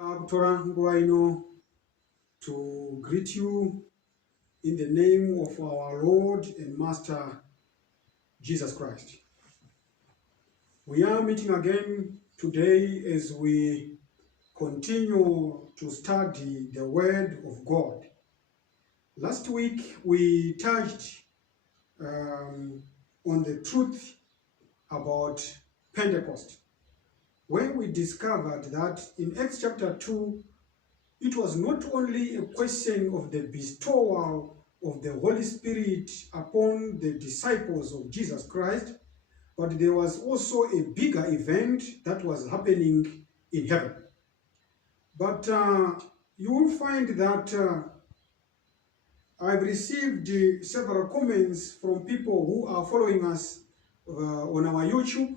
Kutora nguva ino to greet you in the name of our Lord and Master Jesus Christ. We are meeting again today as we continue to study the Word of God. Last week we touched on the truth about Pentecost, where we discovered that in Acts chapter 2, it was not only a question of the bestowal of the Holy Spirit upon the disciples of Jesus Christ, but there was also a bigger event that was happening in heaven. But you will find that I've received several comments from people who are following us on our YouTube.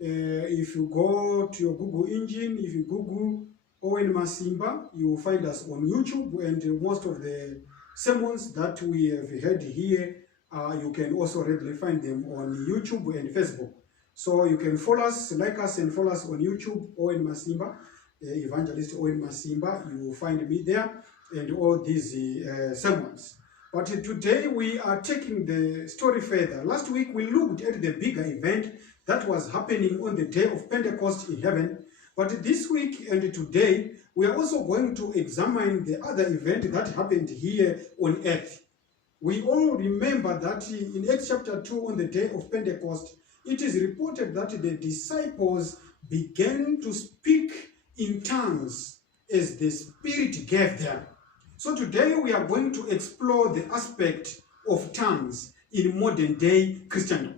If you go to your Google engine, if you Google Owen Masimba, you will find us on YouTube, and most of the sermons that we have heard here, you can also readily find them on YouTube and Facebook. So you can follow us, like us, and follow us on YouTube, Owen Masimba, Evangelist Owen Masimba. You will find me there, and all these sermons. But today we are taking the story further. Last week we looked at the bigger event that was happening on the day of Pentecost in heaven. But this week and today, we are also going to examine the other event that happened here on earth. We all remember that in Acts chapter 2, on the day of Pentecost, it is reported that the disciples began to speak in tongues as the Spirit gave them. So today we are going to explore the aspect of tongues in modern day Christendom.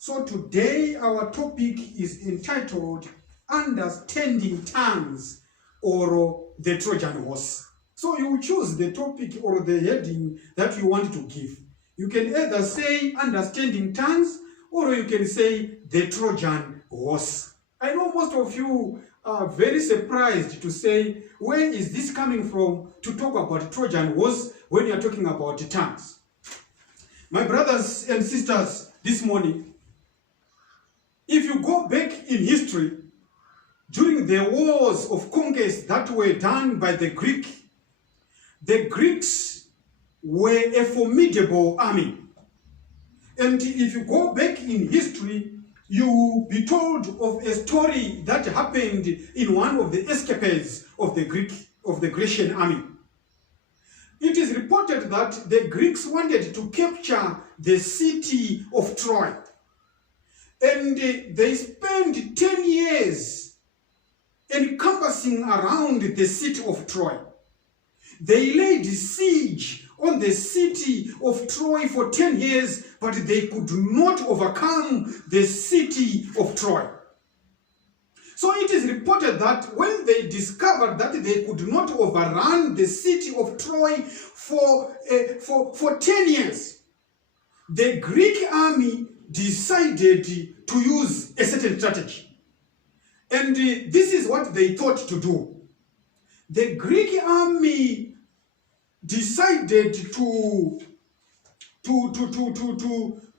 So today our topic is entitled Understanding Tongues, or the Trojan Horse. So you choose the topic or the heading that you want to give. You can either say Understanding Tongues, or you can say the Trojan Horse. I know most of you are very surprised to say, where is this coming from to talk about Trojan Horse when you are talking about tongues? My brothers and sisters, this morning, if you go back in history, during the wars of conquest that were done by the Greeks were a formidable army. And if you go back in history, you will be told of a story that happened in one of the escapades of the Grecian army. It is reported that the Greeks wanted to capture the city of Troy. And they spent 10 years encompassing around the city of Troy. They laid siege on the city of Troy for 10 years, but they could not overcome the city of Troy. So it is reported that when they discovered that they could not overrun the city of Troy for 10 years, the Greek army decided to use a certain strategy. And this is what they thought to do. The Greek army decided to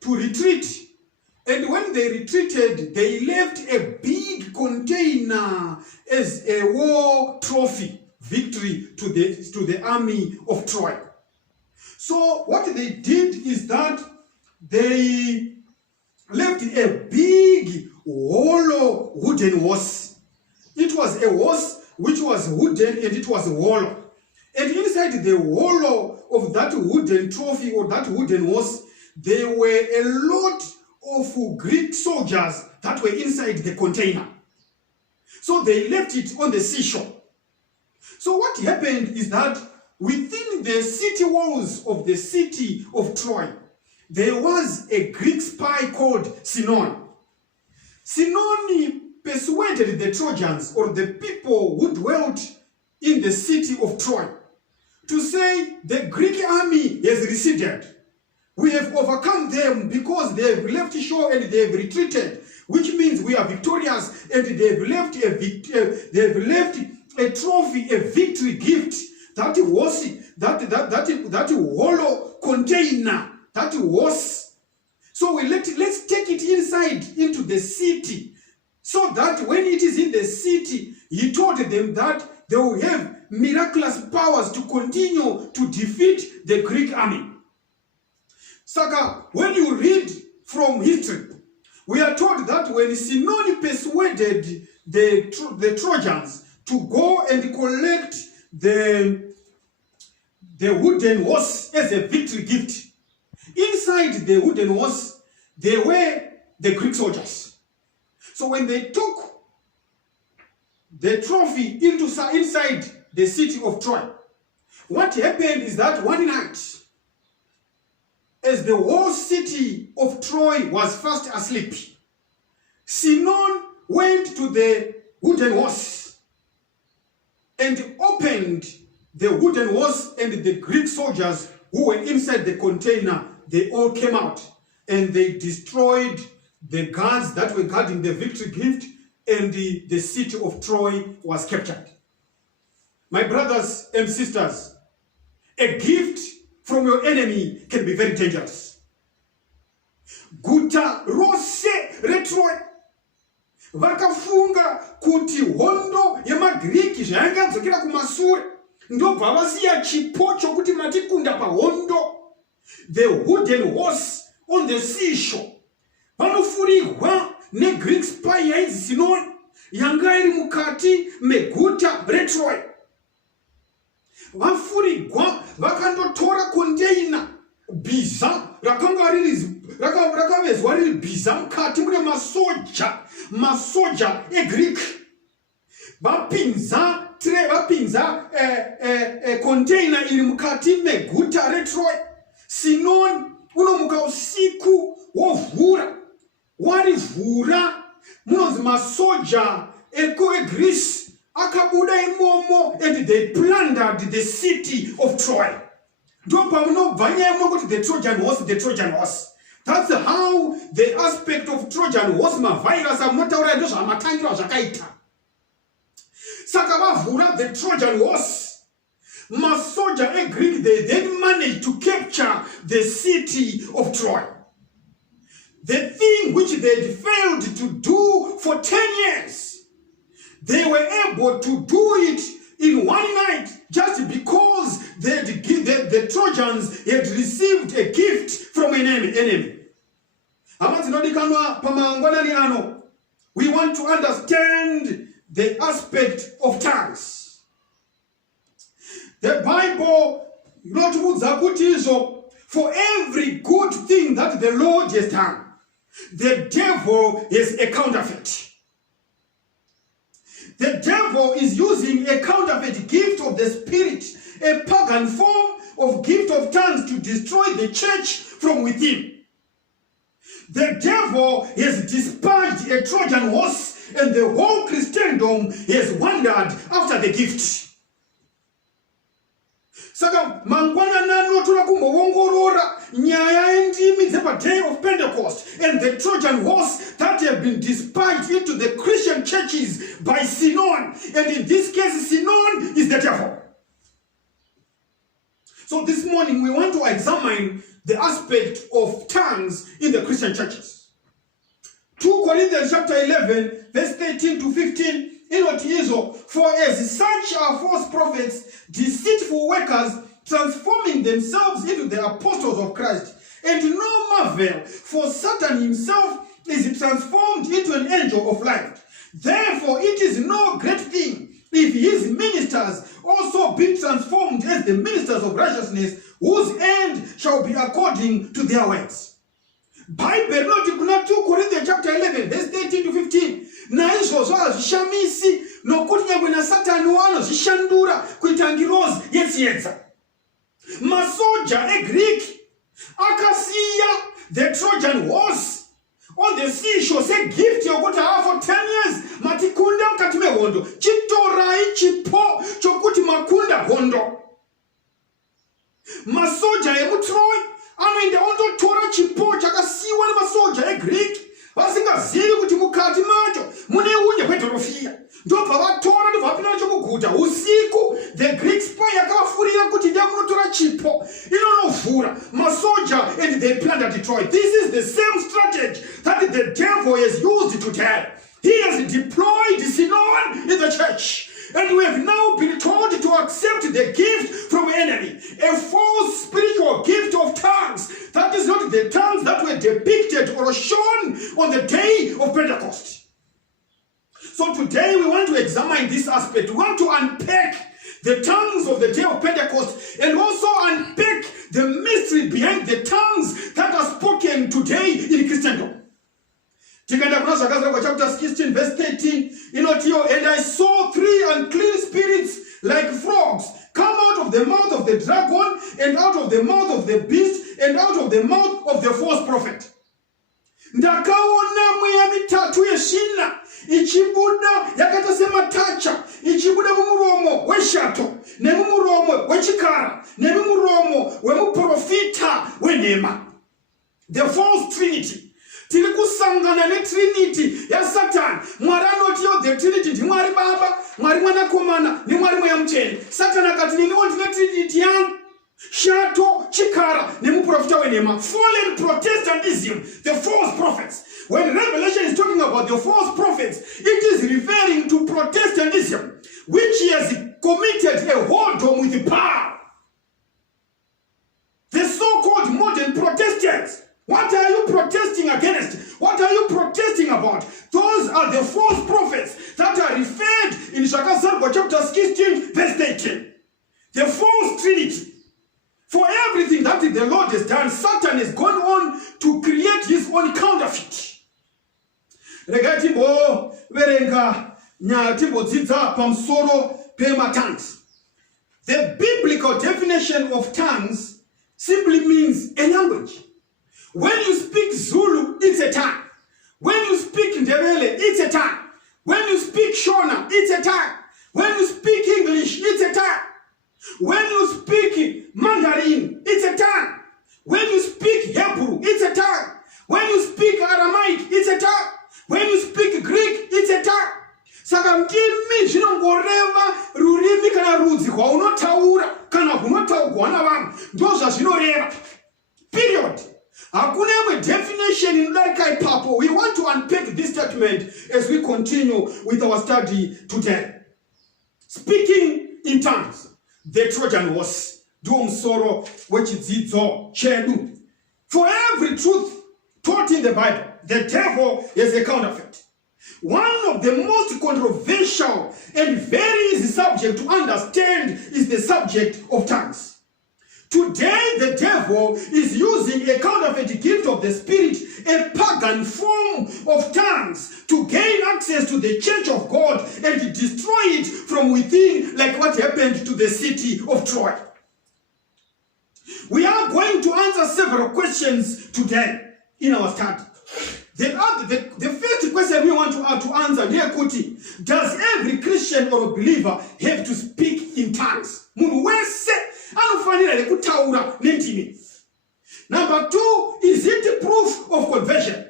retreat. And when they retreated, they left a big container as a war trophy victory to the army of Troy. So what they did is that they left a big hollow wooden horse. It was a horse which was wooden and it was hollow. And inside the hollow of that wooden trophy or that wooden horse, there were a lot of Greek soldiers that were inside the container. So they left it on the seashore. So what happened is that within the city walls of the city of Troy, there was a Greek spy called Sinon. Sinon persuaded the Trojans, or the people who dwelt in the city of Troy, to say the Greek army has receded. We have overcome them because they have left shore and they have retreated, which means we are victorious, and they have left a trophy, a victory gift, that was that hollow container, that was. So let's take it inside into the city so that when it is in the city, he told them that they will have miraculous powers to continue to defeat the Greek army. Saka, when you read from history, we are told that when Sinon persuaded the Trojans to go and collect the wooden horse as a victory gift, inside the wooden horse, there were the Greek soldiers. So when they took the trophy inside the city of Troy, what happened is that one night, as the whole city of Troy was fast asleep, Sinon went to the wooden horse and opened the wooden horse, and the Greek soldiers who were inside the container, they all came out and they destroyed the guards that were guarding the victory gift, and the city of Troy was captured. My brothers and sisters, a gift from your enemy can be very dangerous. Guta rose retroy. Vakafunga kuti hondo yemagriki zvayangadzokera kumashure ndobva vasiya chipo chokuti matikunda pahondo. The wooden horse on the seashore vanofurirwa neGreek spy yainzi Sinon yanga iri mukati meguta reTroy. Vafurirwa vakandotora container bhiza rakavezwa riri bhiza mukati mune masoja eGreek. Vapinza container iri mukati meguta reTroy. Sinon unomuka usiku wovhura, warivhura munonzi masoja eGreece akabuda imomo, and they plundered the city of Troy. The Trojan horse. That's how the aspect of Trojan horse virus Saka vavhura the Trojan horse. Masoja e Greek, they then managed to capture the city of Troy. The thing which they had failed to do for 10 years, they were able to do it in one night, just because the Trojans had received a gift from an enemy. We want to understand the aspect of tongues. The Bible notifies for every good thing that the Lord has done, the devil is a counterfeit. The devil is using a counterfeit gift of the Spirit, a pagan form of gift of tongues, to destroy the church from within. The devil has dispatched a Trojan horse, and the whole Christendom has wandered after the gift. Saka mangwana nano tunakumbongorora nyaya endimi zepa day of Pentecost, and the Trojan horse that have been dispatched into the Christian churches by Sinon, and in this case Sinon is the devil. So this morning we want to examine the aspect of tongues in the Christian churches. 2 Corinthians chapter 11 verse 13 to 15. For as such are false prophets, deceitful workers, transforming themselves into the apostles of Christ. And no marvel, for Satan himself is transformed into an angel of light. Therefore it is no great thing if his ministers also be transformed as the ministers of righteousness, whose end shall be according to their works. Bible noti kuna 2 Corinthians chapter 11 verse 13 to 15. Na izvozvo hazvishamisi, nokuti nyangwe naSatani wanozvishandura kuita ngirozi yetsiedza. Masoja eGreek akasiya the Trojan horse on the seashore segift yokuti for 10 years matikunda mukati mehondo. Chitorai chipo chokuti makunda hondo. Masoja emuTroy anoenda ondotora chipo chakasiyiwa nemasoja eGreek, vasingazivi kuti mukati macho mune unye hwedhorofiya. Ndobva vatora ndobvapinda nacho muguta usiku. The Greek spy yakavafurira kuti ndiye munotora chipo inonovhura masoja, and they plundered Troy. This is the same strategy that the devil has used today. He has deployed Sinon in the church. And we have now been told to accept the gift from enemy, a false spiritual gift of tongues. That is not the tongues that were depicted or shown on the day of Pentecost. So today we want to examine this aspect. We want to unpack the tongues of the day of Pentecost and also unpack the mystery behind the tongues that are spoken today in Christendom. Chapter 16 verse 13, and I saw 3 unclean spirits like frogs come out of the mouth of the dragon and out of the mouth of the beast and out of the mouth of the false prophet. Ndakaona mweya mitatu yeshina ichibuda yakata sematacha ichibuda mumuromo weshato nemumuromo wechikara nemumuromo wemuprofita wenema. The false trinity. Tiri kusangana ne trinity ya Satan. Mwari anoti the trinity ndi Mwari Baba, Mwari Mwanakomana ni Mwari Mweya Mutsvene. Satan akati niniwo ndine trinity yangu shato chikara nemuprofita wenema. Fallen Protestantism, the false prophets. When Revelation is talking about the false prophets, it is referring to Protestantism, which has committed a whoredom with power. The so-called modern Protestants. What are you protesting against? What are you protesting about? Those are the false prophets that are referred in Shakasargo chapter 16 verse 18. The false trinity. For everything that the Lord has done, Satan has gone on to create his own counterfeit. Regatimbo verenga nyatimbo dzidza pamsoro pema tongues. The biblical definition of tongues simply means a language. When you speak Zulu, it's a tongue. When you speak Ndebele, it's a tongue. When you speak Shona, it's a tongue. When you speak English, it's a tongue. When you speak Mandarin, it's a tongue. When you speak Hebrew, it's a tongue. When you speak Aramaic, it's a tongue. When you speak Greek, it's a tongue. Saka mtimi zvinongoreva rurimi kana rudzi rwaunotaura kana rwunotaurwa navanhu ndozva zvinoreva. Period. Hakuna definition in like papo. We want to unpack this statement as we continue with our study today. Speaking in tongues, the Trojan horse, duomsoro wechidzidzo chedu. For every truth taught in the Bible, the devil is a counterfeit. One of the most controversial and very easy subject to understand is the subject of tongues. Today, the devil is using a counterfeit gift of the Spirit, a pagan form of tongues, to gain access to the church of God and destroy it from within, like what happened to the city of Troy. We are going to answer several questions today in our study. The first question we want to answer, dear Kuti, does every Christian or believer have to speak in tongues? Number 2, is it proof of conversion?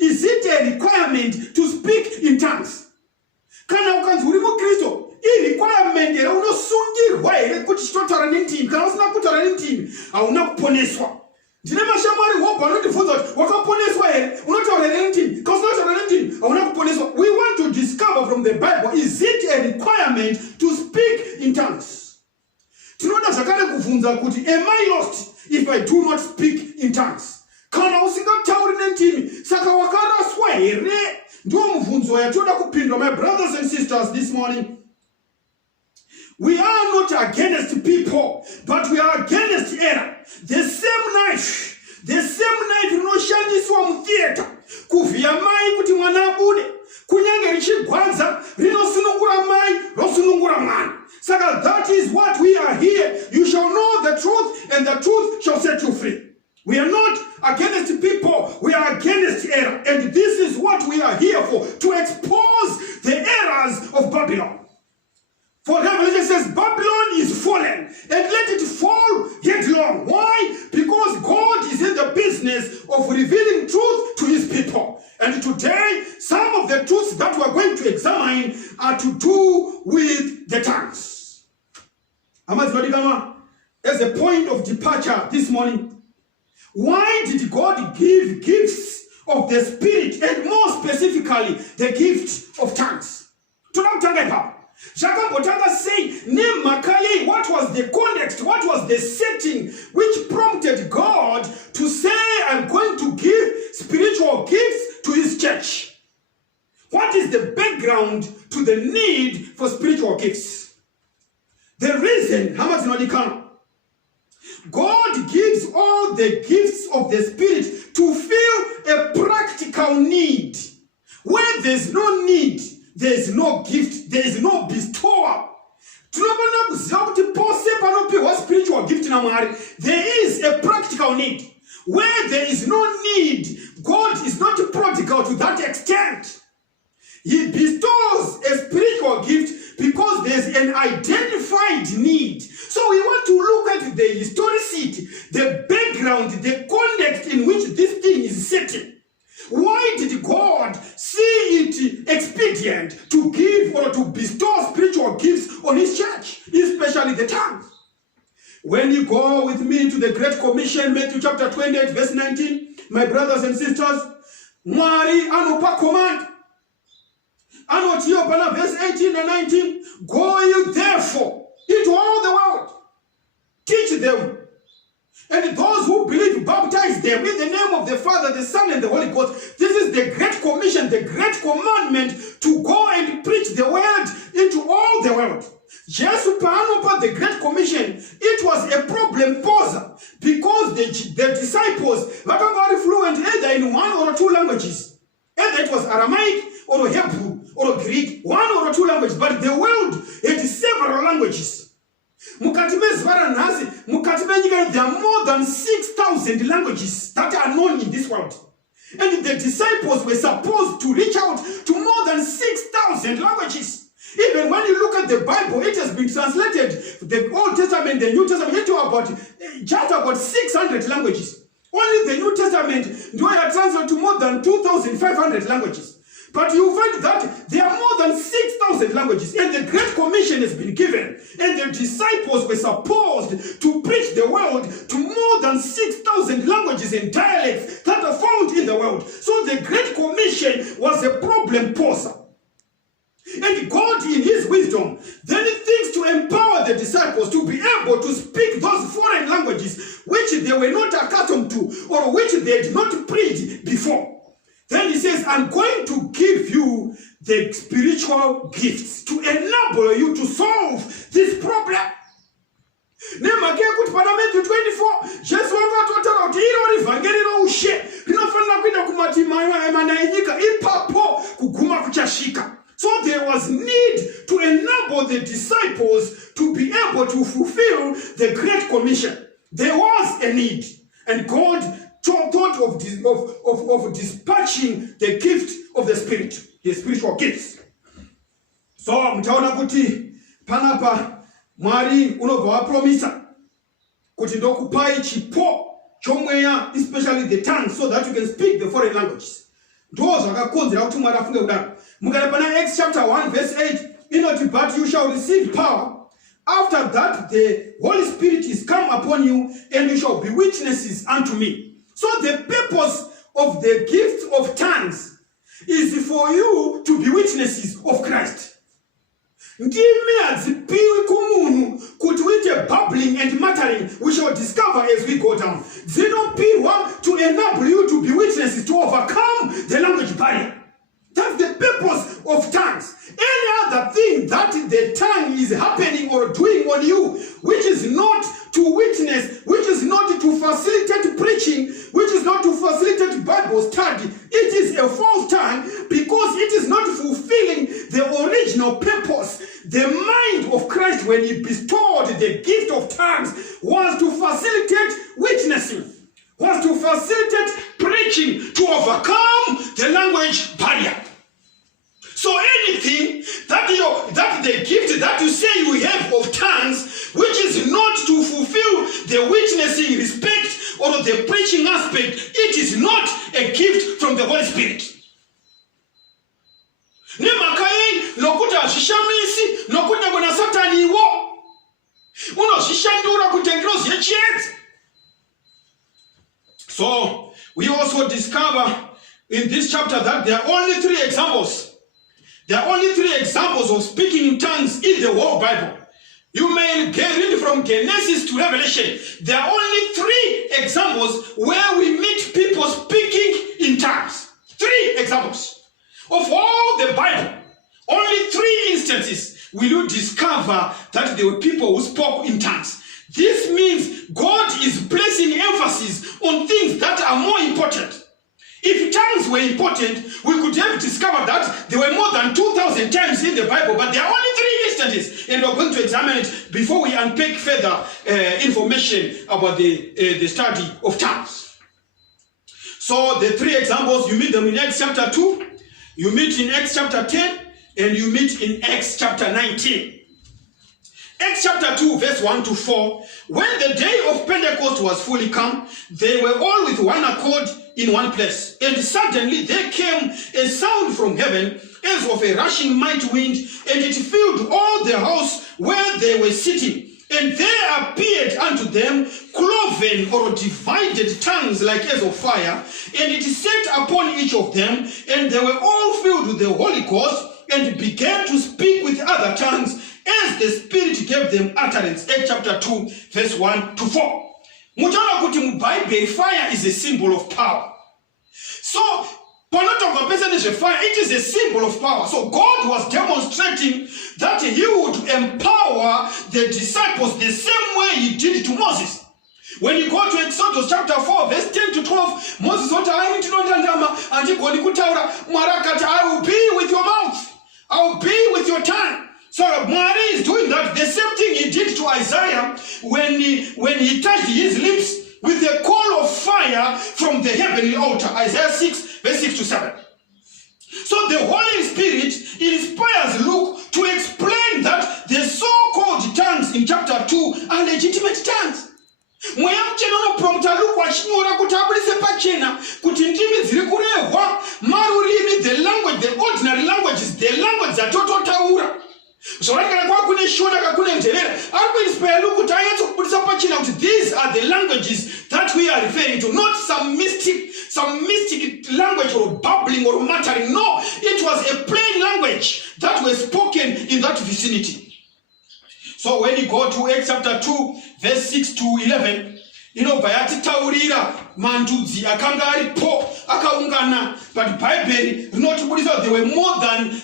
Is it a requirement to speak in tongues? Requirement unosungirwa here kuti chitotaura nendimi kana usina kutaura nendimi hauna kuponeswa. Ndine mashamwari hope anondibvunza kuti wakaponeswa here unotaura nendimi kana usina kutaura nendimi hauna kuponeswa. We want to discover from the Bible, is it a requirement to speak in tongues? Tinoda zvakare kubvunza kuti, am I lost if I do not speak in tongues? Kana usingatauri nendimi saka wakaraswa here? Ndio mubvunzo yatoda kupindwa. My brothers and sisters, this morning we are not against people, but we are against error. The same knife rinoshandiswa mutheater kuvhiya mai kuti mwana abude, kunyange richigwadza rinosunungura mai rosunungura mwana. Saka that is what we are here. You shall know the truth, and the truth shall set you free. We are not against people, we are against error. And this is what we are here for, to expose the errors of Babylon. For Revelation says, Babylon is fallen, and let it fall headlong. Why? Because God is in the business of revealing truth to his people. And today, some of the truths that we are going to examine are to do with the tongues. as a point of departure this morning, why did God give gifts of the Spirit, and more specifically, the gift of tongues? What was the context, what was the setting which prompted God to say, I'm going to give spiritual gifts to his church? What is the background to the need for spiritual gifts? The reason, God gives all the gifts of the Spirit to fill a practical need. Where there's no need, there's no gift, there's no bestower. Spiritual gift, there is a practical need. Where there is no need, God is not prodigal to that extent. He bestows a spiritual gift because there's an identified need. So we want to look at the historicity, the background, the context in which this thing is setting. Why did God see it expedient to give or to bestow spiritual gifts on his church, especially the tongues? When you go with me to the Great Commission, Matthew chapter 28, verse 19, my brothers and sisters, Mwari anopa command. Anotiopana verse 18 and 19, go you therefore into all the world, teach them, and those who believe, baptize them in the name of the Father, the Son, and the Holy Ghost. This is the Great Commission, the Great Commandment to go and preach the word into all the world. Jesus Panopa, the Great Commission, it was a problem poser because the disciples were very fluent either in one or two languages. Either it was Aramaic or Hebrew or Greek, one or two languages, but the world had several languages. There are more than 6,000 languages that are known in this world. And the disciples were supposed to reach out to more than 6,000 languages. Even when you look at the Bible, it has been translated, the Old Testament, the New Testament, into just about 600 languages. Only the New Testament are translated to more than 2,500 languages. But you find that there are more than 6,000 languages, and the Great Commission has been given, and the disciples were supposed to preach the word to more than 6,000 languages and dialects that are found in the world. So the Great Commission was a problem poser. And God, in his wisdom, then thinks to empower the disciples to be able to speak those foreign languages which they were not accustomed to or which they had not preached before. Then he says, I'm going to give you the spiritual gifts to enable you to solve this problem. Matthew 24, Jesus so there was need to enable the disciples to be able to fulfill the Great Commission. There was a need, and God thought of dispatching the gift of the Spirit, the spiritual gifts. So mtaona kuti panapa Mwari unobva promisa kuti ndokupai chipo chomweya, especially the tongue, so that you can speak the foreign languages. Ndo zvakakonzera kuti Mwari afunge kudaro. Mukana pana Acts chapter 1 verse 8, inoti, but you shall receive power. After that, the Holy Spirit is come upon you, and you shall be witnesses unto me. So the purpose of the gift of tongues is for you to be witnesses of Christ. Babbling and muttering, we shall discover as we go down. To enable you to be witnesses, to overcome the language barrier. That's the purpose of tongues. Any other thing that the tongue is happening or doing on you, which is not to witness, which is not to facilitate preaching, which is not to facilitate Bible study, it is a false tongue because it is not fulfilling the original purpose. The mind of Christ, when he bestowed the gift of tongues, was to facilitate witnessing, was to facilitate preaching, to overcome the language barrier. So anything that the gift that you say you have of tongues, which is not to fulfill the witnessing respect or the preaching aspect, it is not a gift from the Holy Spirit. So we also discover in this chapter that there are only 3 examples. There are only 3 examples of speaking in tongues in the whole Bible. You may read from Genesis to Revelation. There are only 3 examples where we meet people speaking in tongues. 3 examples. Of all the Bible, only 3 instances will you discover that there were people who spoke in tongues. This means God is placing emphasis on things that are more important. If tongues were important, we could have discovered that there were more than 2,000 times in the Bible, but there are only 3 instances, and we're going to examine it before we unpack further information about the study of tongues. So the 3 examples, you meet them in Acts chapter 2, you meet in Acts chapter 10, and you meet in Acts chapter 19. Acts chapter 2, verse 1 to 4, when the day of Pentecost was fully come, they were all with one accord in one place. And suddenly there came a sound from heaven as of a rushing mighty wind, and it filled all the house where they were sitting. And there appeared unto them cloven or divided tongues like as of fire, and it sat upon each of them, and they were all filled with the Holy Ghost, and began to speak with other tongues as the Spirit gave them utterance. Acts chapter 2, verse 1 to 4. Muchaona kuti mu Bible, fire is a symbol of power. So, panotoka pesa nezve fire, it is a symbol of power. So God was demonstrating that he would empower the disciples the same way he did to Moses. When you go to Exodus chapter 4, verse 10 to 12, Moses said, I will be with your mouth. I will be with your tongue. So Mary is doing that. The same thing he did to Isaiah when he touched his lips with a call of fire from the heavenly altar. Isaiah 6, verse 6 to 7. So the Holy Spirit inspires Luke to explain that the so-called tongues in chapter 2 are legitimate tongues. Mweya mchena unopromota Luke wachinyora kuti abudise pachena kuti ndimi dziri kurehwa marurimi, the language, the ordinary languages, the language dzatototaura. Zvarakana kwa kune shona kakune mtevera ari kuinspire Luke kuti anyatso kubudisa pachena kuti these are the languages that we are referring to, not some mystic language or babbling or muttering. No, it was a plain language that was spoken in that vicinity. So when you go to Acts chapter 2, verse 6 to 11, bayati taurira mandudzi akanga aripo akaungana, but Bible rinotibudisa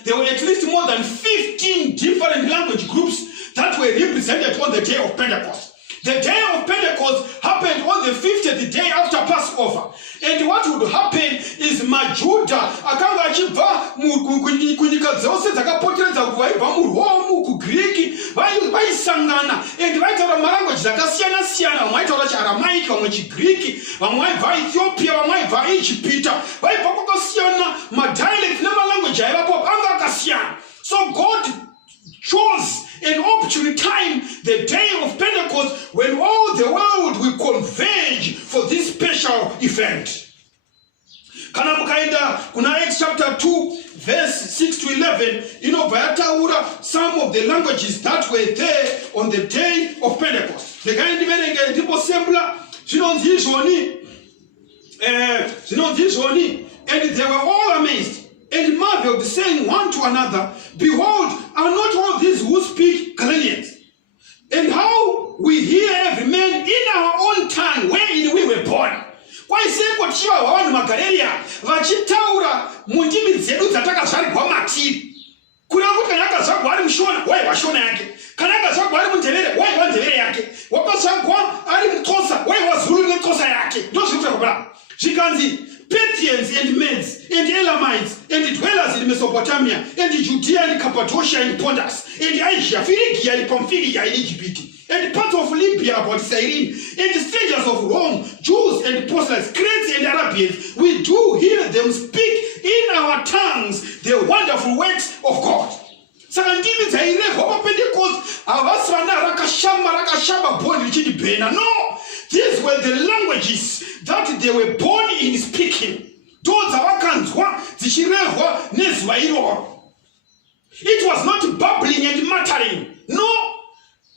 there were at least more than 15 different language groups that were represented on the day of Pentecost. The day of Pentecost happened on the 50th day after Passover. And what would happen is Majuda akanga achibva kunyika dzose dzakapoteredza kuvaibva muRome, kuGreek, vaisangana and vaitaura malanguage akasiyana-siyana. Vamwe vaitaura chiAramaic, vamwe chiGreek, vamwe vaibva Ethiopia, vamwe vaibva Ijipita, vaibva kwakasiyana. Madialect namalanguage aivapo anga akasiyana. So God chose an opportune time, the day of Pentecost, when all the world will converge for this special event. Kana mukaenda kuna Acts chapter 2, verse 6 to 11, vayataura some of the languages that were there on the day of Pentecost. Ndikaendiverenge ndipo sembla zvinonzi izvoni, and they were all amazed and marveled, saying one to another, Behold, are not all these who speak Galileans? And how we hear every man in our own tongue wherein we were born. Kwaiseko tichiva vanhu maGarirea vachitaura mundimi dzedu dzatakazvarigwa matiri. Kureva kuti kana akazvarwa ari mushona, waiva shona yake. Kana akazvarwa ari mundevere, waiva ndevere yake. Wakazvarwa ari muXhosa, waiva Zulu neXhosa yake. Ndozviri kutaura. Zvikanzi Parthians and Medes and Elamites and dwellers in Mesopotamia and Judea and Cappadocia and Pontus and Asia, Phrygia and Pamphylia and Egypt and parts of Libya about Cyrene and strangers of Rome, Jews and proselytes, Cretes and Arabians, we do hear them speak in our tongues the wonderful works of God. Saka ndimi dzairehwa paPentecost havasi vana rakashamba bhoni richidibhena. No, these were the languages that they were born in speaking. Dzavakanzwa dzichirehwa nezuva iroro. It was not babbling and muttering. No,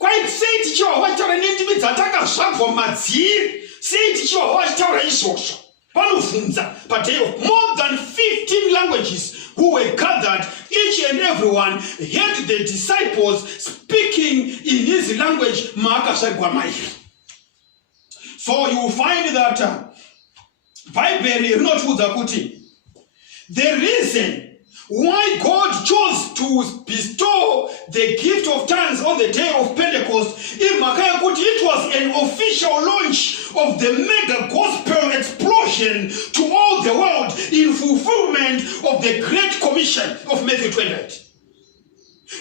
Quite say to your what are an intimate attack shot for Matsi, say to your what are a social. Panufunza, but of more than 15 languages who were gathered, each and everyone heard the disciples speaking in his language. So you will find that Bible not Uzakuti. The reason why God chose to bestow the gift of tongues on the day of Pentecost, it was an official launch of the mega gospel explosion to all the world in fulfillment of the Great Commission of Matthew 28.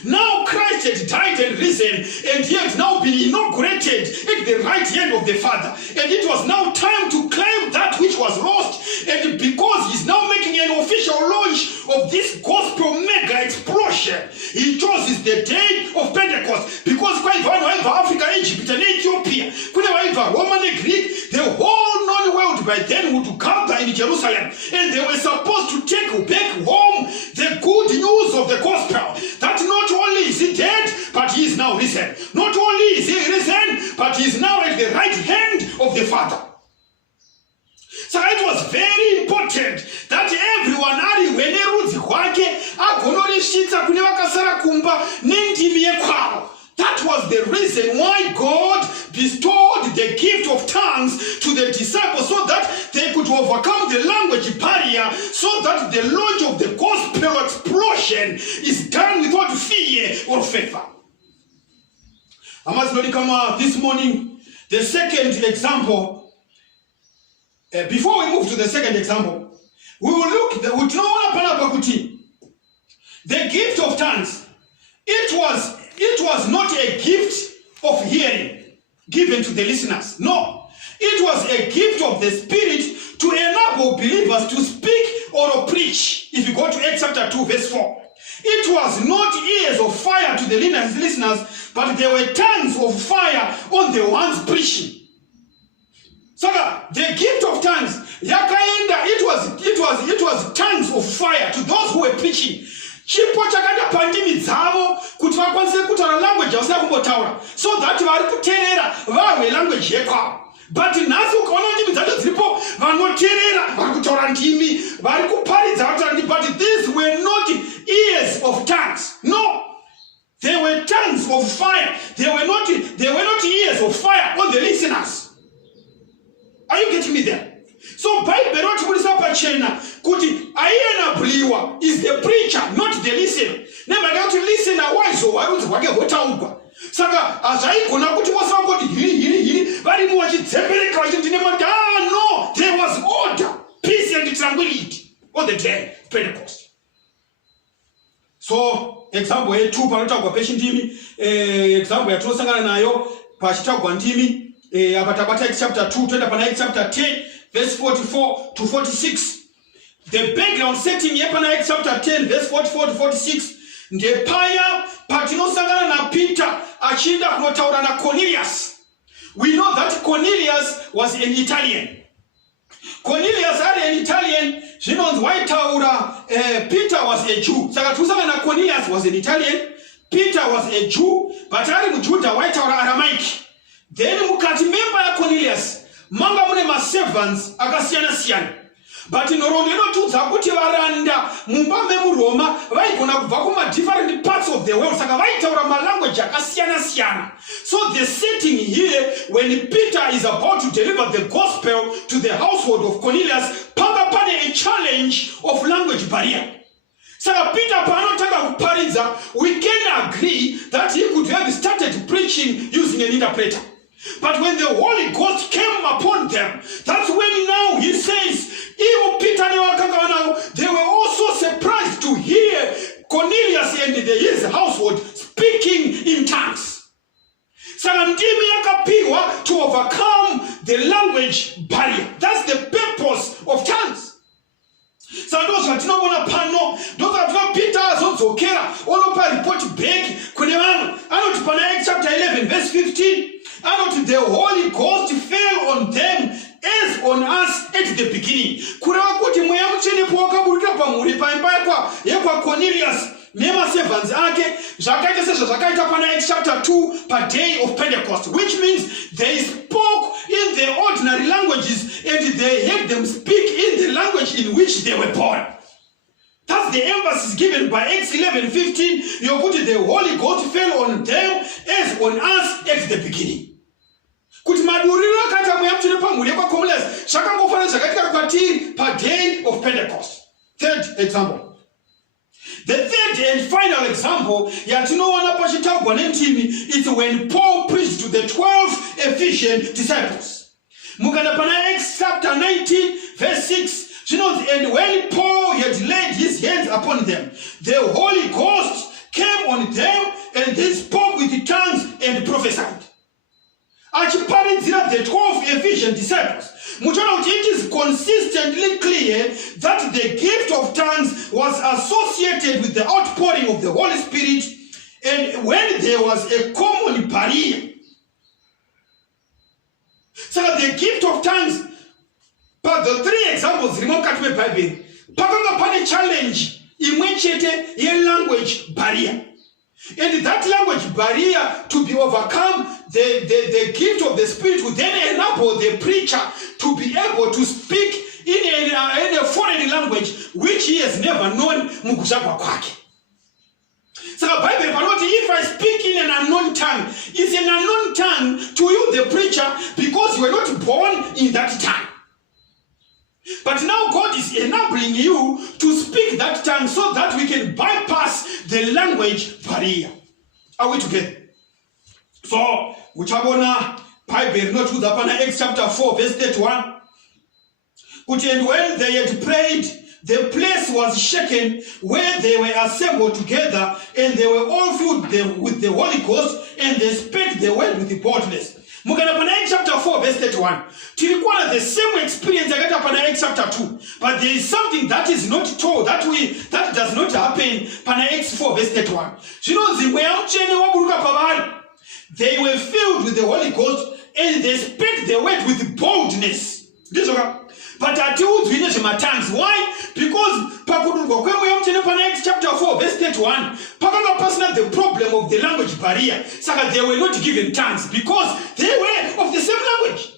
Now Christ had died and risen, and he had now been inaugurated at the right hand of the Father. And it was now time to claim that which was lost. And because he's now making an official launch of this gospel mega explosion, he chose the day of Pentecost. Because quite Africa, Egypt, and Ethiopia, Roman and Greek, the whole known world by then would gather in Jerusalem. And they were supposed to take back home the good news of the gospel. That not only is he dead, but he is now risen. Not only is he risen, but he is now at the right hand of the Father. So it was very important that everyone ari wene rudzi kwake agonorishitsa kune vakasara kumba nendimi yekwavo. That was the reason why God bestowed the gift of tongues to the disciples so that they could overcome the language barrier, so that the launch of the gospel explosion is done without fear or favor. I must not come out this morning. The second example, before we move to the second example, we will look at the gift of tongues. It was not a gift of hearing given to the listeners. No. It was a gift of the Spirit to enable believers to speak or preach. If you go to Acts chapter 2 verse 4. It was not ears of fire to the listeners, but there were tongues of fire on the ones preaching. So the gift of tongues, it was tongues of fire to those who were preaching. Chipo chakanda pandimi dzavo kuti vakwanise kutaura language yavasina kumbotaura, so that vari kuteerera vave language yekwavo. But nhasi ukaona ndimi dzacho dziripo vanoteerera vari kutaura ndimi vari kuparidza vatandi, but these were not ears of tongues. No, they were tongues of fire. They were not ears of fire on the listeners. Are you getting me there? So Bible not pachena kuti aienabliwa is the preacher, not the listener. Never got to listen wise or why would wake hotaugwa. Saka azaigona kuti wasangoti hiri vari muwachitsembereka vachindinema. No, there was order, peace and tranquility on the day of Pentecost. So example yetu panotagwa pechindimi, example yatosangana nayo pachitagwa ndimi. Abatabata chapter 2 to the chapter 10 verse 44 to 46. The background setting here chapter 10 verse 44 to 46. The paya patino sangana na Peter achinda kunotaura na Cornelius. We know that Cornelius was an Italian. Cornelius are an Italian. Jinon's white taura. Peter was a Jew. Saka tusanga Cornelius was an Italian. Peter was a Jew, but ari mujuda white taura Aramaic. Then mukati member ya Cornelius manga mune ma servants akasiyana. But inorondero tudza kuti varanda mumba memuroma vaigona kubva kuma different parts of the world, saka vaitaura ma language akasiyana. So the setting here, when Peter is about to deliver the gospel to the household of Cornelius, panga pane a challenge of language barrier. Saka Peter panotaka kuparidza, we can agree that he could have started preaching using an interpreter. But when the Holy Ghost came upon them, that's when now he says, they were also surprised to hear Cornelius and his household speaking in tongues. To overcome the language barrier. That's the purpose of tongues. So those who are pano, those are Peter Zokera, all of report back. Acts chapter 11, verse 15. And the Holy Ghost fell on them as on us at the beginning. Kurakuti mweyamuchene poka burika pa pamuri paimba yekwa Cornelius nemaservants ake zvakaita sezvazvakaita pana Acts chapter 2 per day of Pentecost, which means they spoke in their ordinary languages and they had them speak in the language in which they were born. That's the emphasis given by Acts 11:15. You put the Holy Ghost fell on them as on us at the beginning. Kuti maduriro akati amuyamtire pamuri yekwa Cornelius zvakangofanira zvakaitika kwatiri per day of Pentecost. Third example. The third and final example yatinoona pachitaurwa nendimi is when Paul preached to the 12 Ephesian disciples. Mukana pana Acts chapter 19 verse 6. And when Paul had laid his hands upon them, the Holy Ghost came on them and they spoke with the tongues and prophesied. Achiparidzira the 12 Ephesian disciples, muchaona kuti it is consistently clear that the gift of tongues was associated with the outpouring of the Holy Spirit, and when there was a common barrier. So the gift of tongues, but the three examples remokati meBhayibheri pakanga pane challenge imwe chete ye-language barrier. And that language barrier to be overcome, the gift of the Spirit would then enable the preacher to be able to speak in a foreign language which he has never known mukuzvarwa kwake. Saka Bible panoti if I speak in an unknown tongue, it's an unknown tongue to you, the preacher, because you were not born in that tongue. But now God is enabling you to speak that tongue so that we can bypass the language barrier. Are we together? So, uchabona Bible not with upon Acts chapter 4 verse 31. And when they had prayed, the place was shaken where they were assembled together, and they were all filled with the Holy Ghost, and they spake the word with boldness. Mukana pana Acts chapter 4 verse 31. Tirikuwa the same experience yakaita pana Acts chapter 2, but there is something that is not told, that does not happen pana Acts 4 verse 31. They were filled with the Holy Ghost and they spake the word with boldness. But atiudzwi nezvematongues. Why? Because pakudurwa kwemweya mutsvene pana Acts chapter 4 verse 31 pakanga pasina the problem of the language barrier. Saka they were not given tongues because they were of the same language.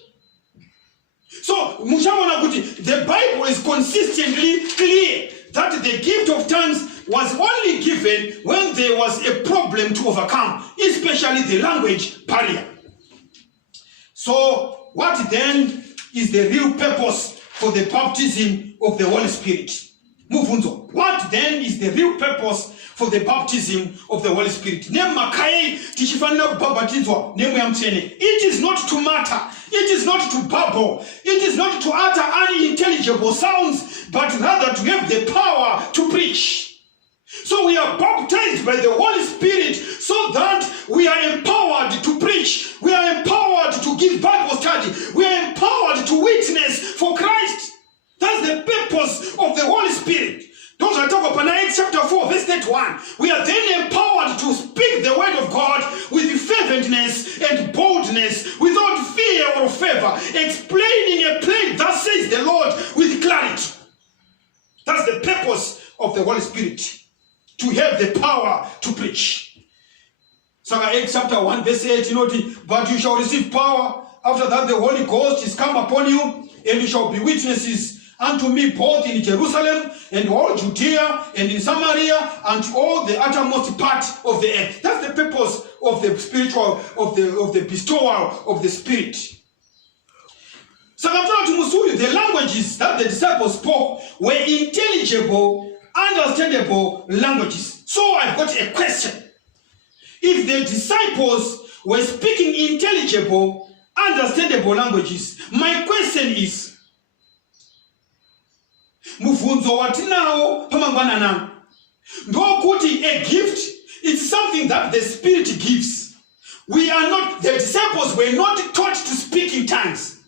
So muchaona kuti the Bible is consistently clear that the gift of tongues was only given when there was a problem to overcome, especially the language barrier. So what then is the real purpose for the baptism of the Holy Spirit? Muvunzo. What then is the real purpose for the baptism of the Holy Spirit? It is not to matter. It is not to babble. It is not to utter unintelligible sounds, but rather to have the power to preach. So we are baptized by the Holy Spirit so that we are empowered to preach. We are empowered to give Bible study. We are empowered to witness for Christ. That's the purpose of the Holy Spirit. Those are talking about Acts chapter 4 verse 31. We are then empowered to speak the word of God with ferventness and boldness, without fear or favor, explaining a plain, thus says the Lord, with clarity. That's the purpose of the Holy Spirit, to have the power to preach. Saka Acts chapter 1 verse 8, but you shall receive power after that the Holy Ghost is come upon you, and you shall be witnesses unto me both in Jerusalem and all Judea and in Samaria and all the uttermost part of the earth. That's the purpose of the spiritual, of the bestowal of the Spirit. So the languages that the disciples spoke were intelligible, understandable languages. So I've got a question. If the disciples were speaking intelligible, understandable languages, my question is, muvunzo watinawo pamangwanana ndokuti a gift is something that the Spirit gives. We are not, the disciples were not taught to speak in tongues.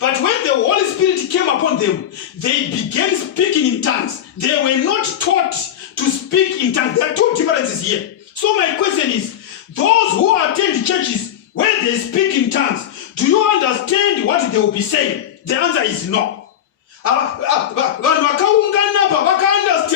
But when the Holy Spirit came upon them, they began speaking in tongues. They were not taught to speak in tongues. There are two differences here. So my question is, those who attend churches, when they speak in tongues, do you understand what they will be saying? The answer is no. Vanhu vakaungana pa vakaunderstand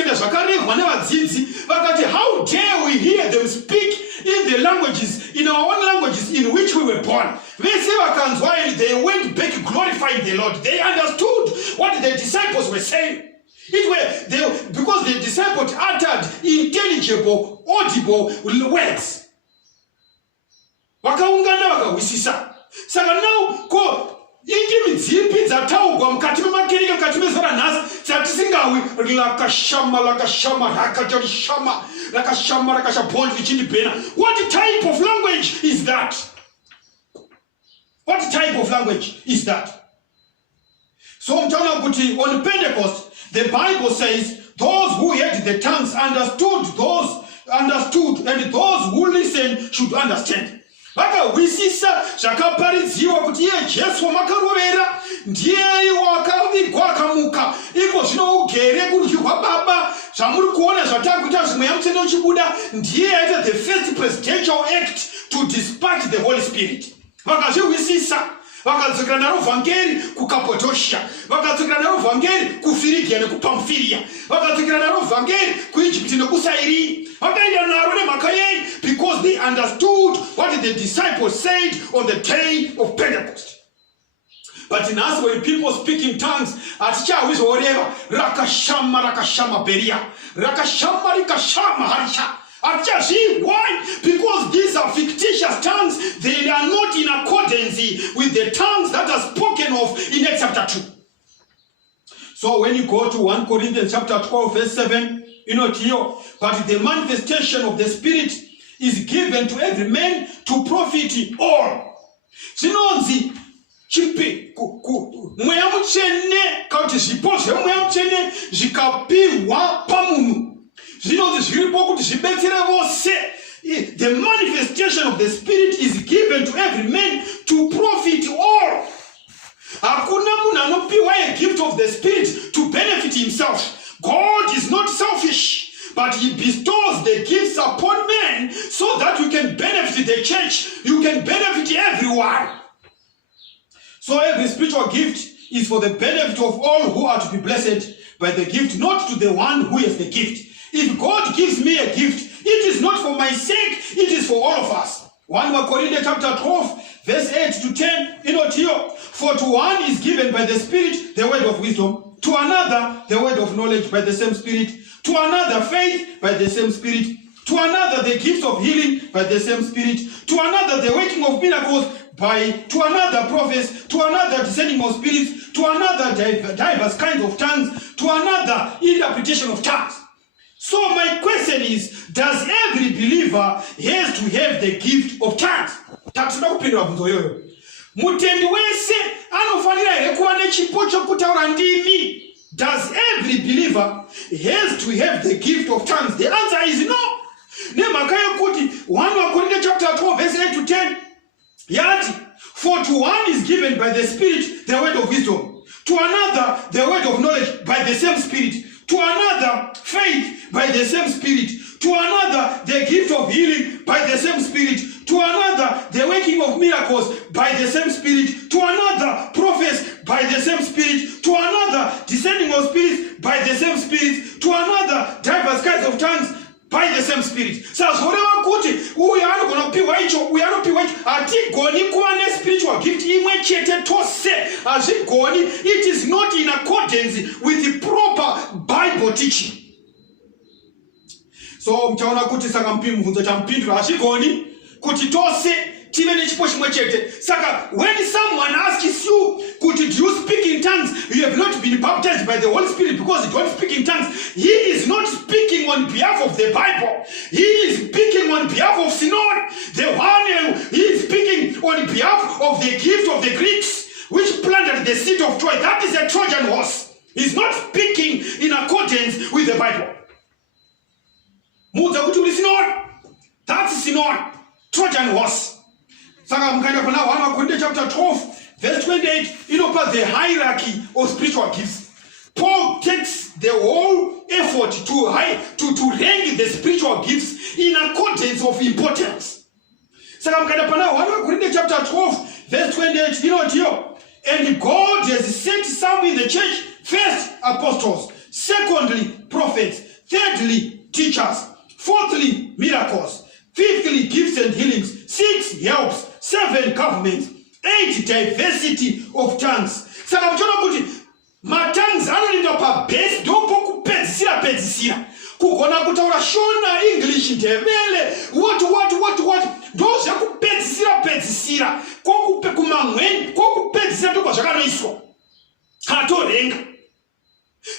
languages, in our own languages in which we were born. They went back glorifying the Lord. They understood what the disciples were saying. Because the disciples uttered intelligible, audible words. Vakaungana vakawisisa. Saka now indimi dzipi dzataugwa mukati memakereke mukati mezora nhasi dzatisingawi lakashama rakashabhondi richindibhena. What type of language is that? What type of language is that? So mtaona kuti on Pentecost the Bible says those who heard the tongues understood, and those who listened should understand. Vakawisisa zvakaparidziwa kuti iye Jesu wamakarovera ndiye wakavigwa akamuka. Iko zvino ugere kurudyi kwaBaba zvamuri kuona zvatakuita Mweya Mutsvene uchibuda ndiye aita the first presidential act to dispatch the Holy Spirit. Vakazviwisisa vakadzokera naro vhangeri kuKapadhoshia, vakadzokera naro vhangeri kuFirigia nekuPamfilia, vakadzokera naro vhangeri kuIjipiti nekuSairii. Vakaenda naro nemhaka yei? Because they understood what the disciples said on the day of Pentecost. But in us, when people speak in tongues, atichawizoreva rakashama beria, rakashama rikashama harisha. Why? Because these are fictitious tongues. They are not in accordance with the tongues that are spoken of in Acts chapter 2. So when you go to 1 Corinthians chapter 12 verse 7, but the manifestation of the Spirit is given to every man to profit all. Sinonzi chipi Mweya Mutsvene kauti zvipo zveMweya Mutsvene zvikapihwa pamunhu. The manifestation of the Spirit is given to every man to profit all. Hakuna munhu anopiwa a gift of the Spirit to benefit himself. God is not selfish, but he bestows the gifts upon men so that you can benefit the church, you can benefit everyone. So every spiritual gift is for the benefit of all who are to be blessed by the gift, not to the one who has the gift. If God gives me a gift, it is not for my sake, it is for all of us. 1 Corinthians chapter 12, verse 8 to 10, for to one is given by the Spirit the word of wisdom, to another the word of knowledge by the same Spirit, to another faith by the same Spirit, to another the gift of healing by the same Spirit, to another the working of miracles, to another prophets, to another discerning of spirits, to another diverse kinds of tongues, to another interpretation of tongues. So my question is, does every believer has to have the gift of tongues? Mutendi wese anofanira here kuva nechipo chokutaura ndimi. Does every believer has to have the gift of tongues? The answer is no. Nemhaka yokuti 1 Corinthians chapter 12 verse 8 to 10 yati, for to one is given by the Spirit the word of wisdom, to another the word of knowledge by the same Spirit, to another faith by the same Spirit, to another the gift of healing by the same Spirit, to another the working of miracles by the same Spirit, to another prophets by the same Spirit, to another discerning of spirits by the same Spirit, to another diverse kinds of tongues by the same Spirit. Sazoreva kuti uyu anogona kupiwa icho, uyu anopiwa icho. Hatigoni kuva spiritual gift imwe chete tose. Hazvigoni. It is not in accordance with the proper Bible teaching. So mtaona kuti saka mubvunzo chamupindura hazvigoni kuti tose tive nechipo chimwe chete. Saka when someone asks you kuti do you speak in tongues, you have not been baptized by the Holy Spirit because you don't speak in tongues. He is not speaking on behalf of the Bible. He is speaking on behalf of Sinon, the one he is speaking on behalf of the gift of the Greeks, which planted the seed of Troy. That is a Trojan horse. He's not speaking in accordance with the Bible. That's Sinon, Trojan horse. Saka mkaenda pana 1 Corinthians chapter 12 verse 28, the hierarchy of spiritual gifts. Paul takes the whole effort to rank the spiritual gifts in accordance of importance. Saka mkaenda pana 1 Corinthians chapter 12 verse 28, and God has set some in the church, first apostles, secondly prophets, thirdly teachers, fourthly miracles, Fifthly, gifts and healings. 6, helps. 7, governments. 8, diversity of tongues. Saka mchona kuti matongues anoenda pabase ndopokupedzisira kugona kutaura Shona, English, Ndebele, what ndozvekupedzisira kumamweni kwokupedzisira ndokwa zvakanoiswa hatorenga.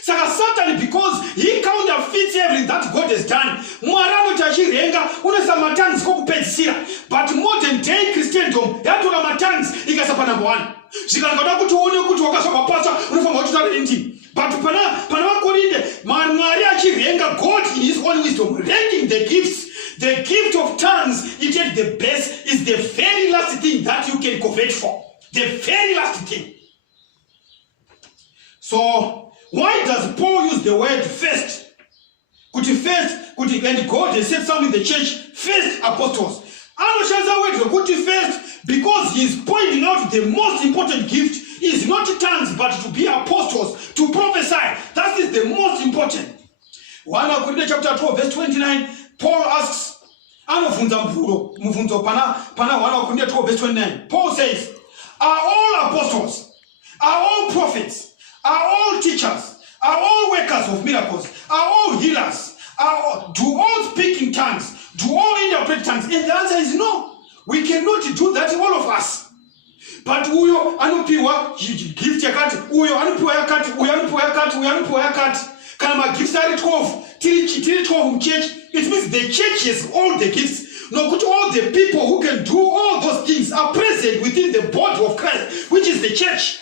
Saka Satan, because he counterfeits everything that God has done, Mwari anoti achirenga unoisa matongues kwokupedzisira. But modern day Christendom yatora matongues ikaisa pa number 1. Zvikangoda kuti uone kuti wakazva pasa unofanira kuti utaure ndimi. But pana vakorinde Mwari achirenga, God in his own wisdom ranking the gifts. The gift of tongues, it at the best, is the very last thing that you can covet for. The very last thing. So why does Paul use the word first? And God has said something in the church, first apostles. First, because he is pointing out the most important gift is not tongues, but to be apostles, to prophesy. That is the most important. 1 Corinthians chapter 12, verse 29, Paul asks, Pana 1 Corinthians 12, verse 29. Paul says, are all apostles, are all prophets, are all teachers, are all workers of miracles, are all healers, do all speak in tongues, do all interpret tongues? And the answer is no. We cannot do that, all of us. But uyo anopiwa gift yakati, uyo anopiwa yakati, uyo anopiwa yakati, uyo anopiwa yakati. Kana magifts ari 12, tiri 12 mchurch, it means the church has all the gifts. No, all the people who can do all those things are present within the body of Christ, which is the church.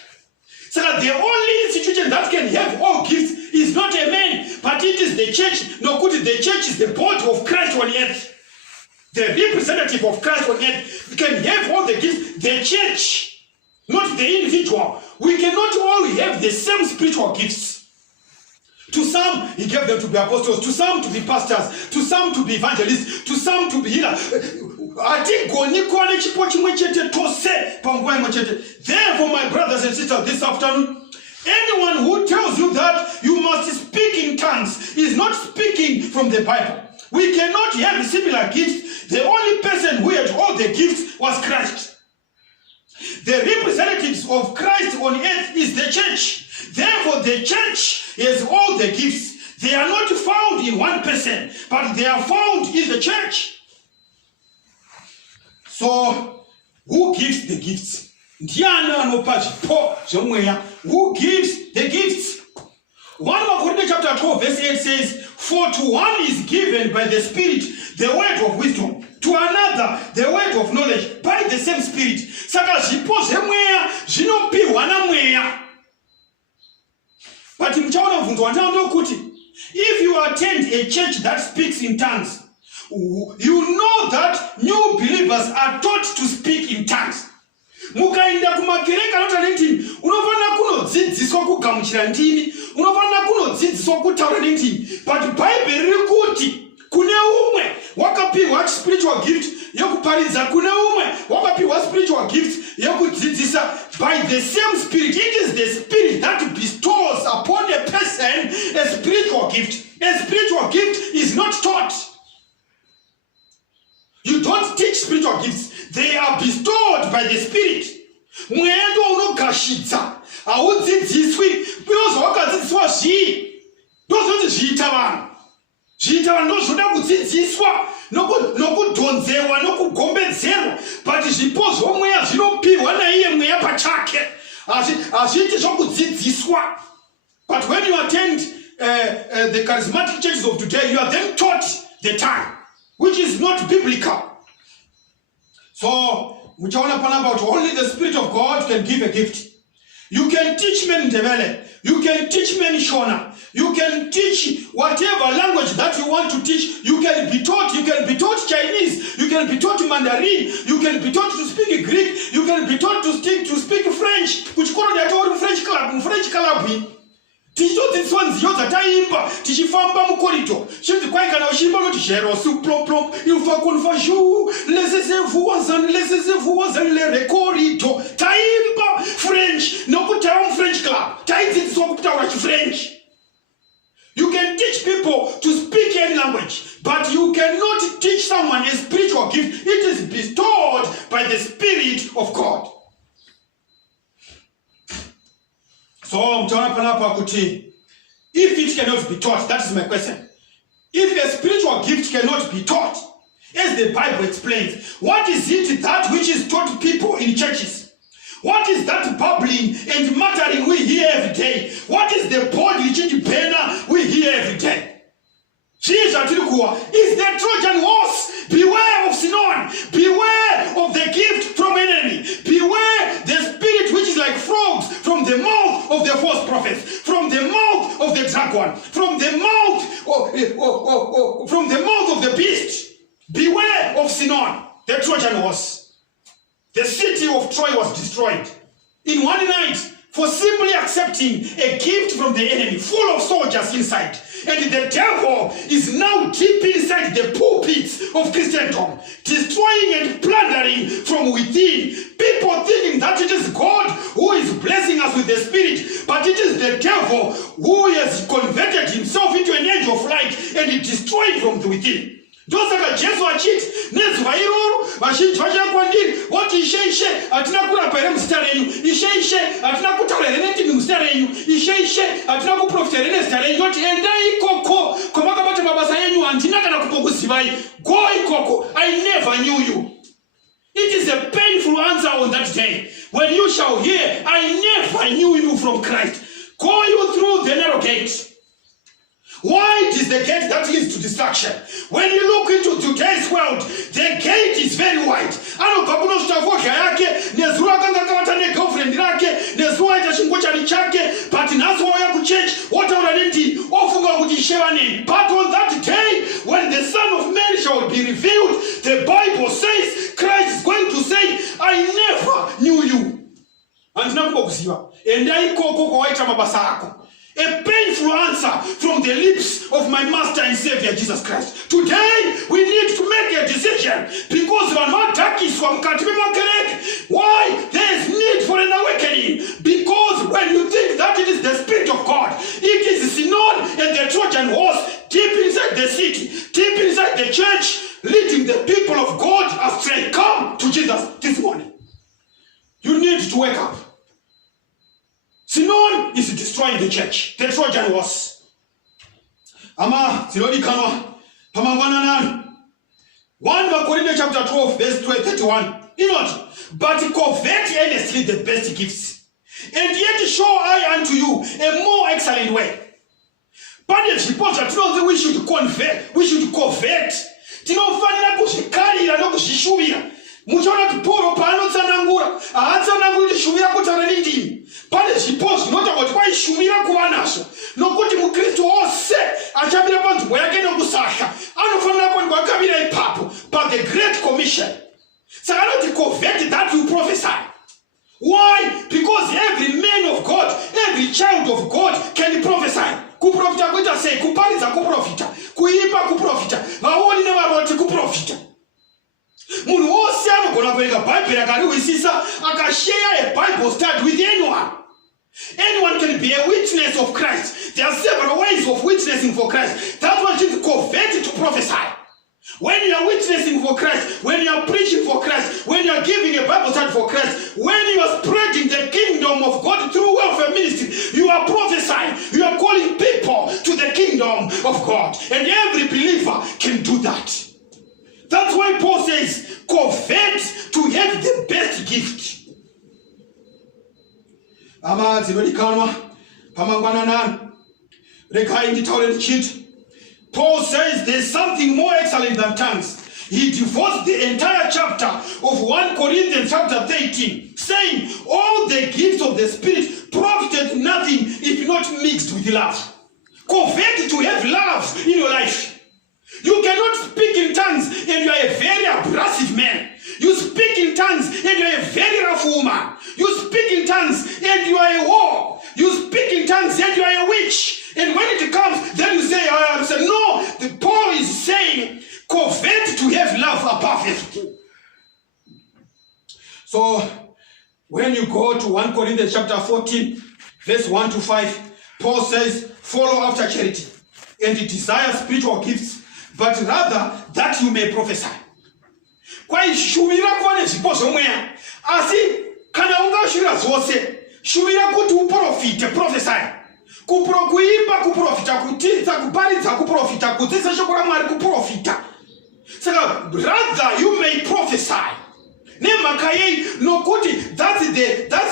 So that the only institution that can have all gifts is not a man, but it is the church. No, the church is the body of Christ on earth. The representative of Christ on earth can have all the gifts. The church, not the individual. We cannot all have the same spiritual gifts. To some, he gave them to be apostles. To some, to be pastors. To some, to be evangelists. To some, to be healers. Therefore, my brothers and sisters, this afternoon, anyone who tells you that you must speak in tongues is not speaking from the Bible. We cannot have similar gifts. The only person who had all the gifts was Christ. The representatives of Christ on earth is the church. Therefore, the church has all the gifts. They are not found in one person, but they are found in the church. So, who gives the gifts? Who gives the gifts? 1 Corinthians chapter 12 verse 8 says, for to one is given by the Spirit the word of wisdom, to another the word of knowledge by the same Spirit. Saka zvipo zvemweya zvinopiwa namweya. But mchaona mvunzo wandano kuti, if you attend a church that speaks in tongues, you know that new believers are taught to speak in tongues. Mukaenda kumakereka anotaura unofanira kunodzidziswa kugamuchira ndimi, unofanira kunodzidziswa kutaura nendimi. But Bible riri kuti kune umwe wakapiwa spiritual gift yekuparidza, kune umwe wakapiwa spiritual gift yekudzidzisa. By the same Spirit, it is the Spirit that bestows upon a person a spiritual gift. A spiritual gift is not taught. You don't teach spiritual gifts. They are bestowed by the Spirit. Mwendo unogashidza haudzidziswi. Because wakadzidziswa zvii ndozvoti zviita vanhu. Zviita vanhu ndozvoda kudzidziswa nokudhonzerwa nokugombedzerwa. But zvipo zvomweya zvinopiwa naiye mweya pachake. Hazviiti zvokudzidziswa. But when you attend the charismatic churches of today, you are then taught the tongue, which is not biblical. So, muchaona pana about only the Spirit of God can give a gift. You can teach men Ndebele, you can teach men Shona, you can teach whatever language that you want to teach. You can be taught Chinese, you can be taught Mandarin, you can be taught to speak Greek, you can be taught to speak French. Kuchikoro ndatori French club. Tichitodzidziswa nziyo dzataimba tichifamba mukorido. Chinzi kwai kana uchiimba unoti jero suplomplom ilfa confajou laissez-vous le recorido. Taimba French nokutaura French club. Taidzidziswa kutaura French. You can teach people to speak any language, but you cannot teach someone a spiritual spiritual gift, it is bestowed by the Spirit of God. So, if it cannot be taught, that is my question. If a spiritual gift cannot be taught, as the Bible explains, what is it that which is taught people in churches? What is that bubbling and muttering we hear every day? What is the body changing banner we hear every day? Is the Trojan horse. Beware of Sinon. Beware of the gift from enemy. Beware the spirit which is like frogs from the mouth of the false prophets, from the mouth of the dragon, from the mouth of the beast. Beware of Sinon, the Trojan horse. The city of Troy was destroyed in one night for simply accepting a gift from the enemy, full of soldiers inside. And the devil is now deep inside the pulpits of Christendom, destroying and plundering from within. People thinking that it is God who is blessing us with the Spirit, but it is the devil who has converted himself into an angel of light and destroyed from within. Ndosaka Jesu achiti nezuva iroro vazhinji vachakwandiri voti ishe hatina kurapa here muzita renyu, ishe hatina kutaura here nendimi muzita renyu, ishe hatina kuprofita here nezita renyu. Ndoti endai ikoko kwamakabata mabasa enyu, handina kana kumbokuzivai. Go ikoko, I never knew you. It is a painful answer on that day when you shall hear, I never knew you from Christ. Call you through the narrow gate. Wide is the gate that leads to destruction. When you look into today's world, the gate is very wide. But on that day, when the Son of Man shall be revealed, the Bible says, Christ is going to say, I never knew you. A painful answer from the lips of my Master and Savior Jesus Christ. Today, we need to make a decision because why? There is need for an awakening. Because when you think that it is the Spirit of God, it is Sinon and the Trojan horse deep inside the city, deep inside the church, leading the people of God astray. Come to Jesus this morning. You need to wake up. Sinon is destroying the church. The Trojan horse. Ama zilodikanwa pamangwana 1 Corinthians chapter 12 verse 31. You know, but covet earnestly the best gifts, and yet show I unto you a more excellent way. But we should convert, we should covet. Tinofanira kuzvikarira nokuzvishuvira. Muchaona kuti Paul paanotsanangura haatsananguri kushumira kutaura nendimi. Pane zvipo zvinotaura kuti kwaishumira kuva nazvo, nokuti mukristu wose achamira panzvimbo yake nokusahla anofanira kuonekwa akamira ipapo by the Great Commission. Saka anoti covet that you prophesy. Why? Because every man of God, every child of God can prophesy. Kuprofita kuita sei? Kuparidza kuprofita, kuipa kuprofita, vaoni nevaroti kuprofita. Munhu wose anogona kuverenga bhaibheri akariwisisa akashare a Bible study with anyone. Anyone can be a witness of Christ. There are several ways of witnessing for Christ. That's what you convert to prophesy. When you are witnessing for Christ, when you are preaching for Christ, when you are giving a Bible study for Christ, when you are spreading the kingdom of God through welfare ministry, you are prophesying, you are calling people to the kingdom of God. And every believer can do that. That's why Paul says, covet to have the best gift. Ama zinodikanwa pamangwana nani rekai nditaure ndichiti. Paul says there's something more excellent than tongues. He devotes the entire chapter of 1 Corinthians chapter 13, saying all the gifts of the Spirit profited nothing if not mixed with love. Covet to have love in your life. You cannot speak in tongues and you are a very abrasive man. You speak in tongues and you are a very rough woman. You speak in tongues and you are a whore. You speak in tongues and you are a witch. And when it comes, then you say, no, the Paul is saying, covet to have love above everything. So, when you go to 1 Corinthians chapter 14, verse 1 to 5, Paul says, follow after charity and desire spiritual gifts, but rather that you may prophesy. kwai shuvira kuva nezvipo zvomweya, asi kana ungashuvira zvose, shuvira kuti uprofite, prophesy. Kuimba kuprofita, kutiza kuparidza kuprofita, kudzidzisa shoko raMwari kuprofita. Saka rather you may prophesy. Nemhaka yei nokuti that's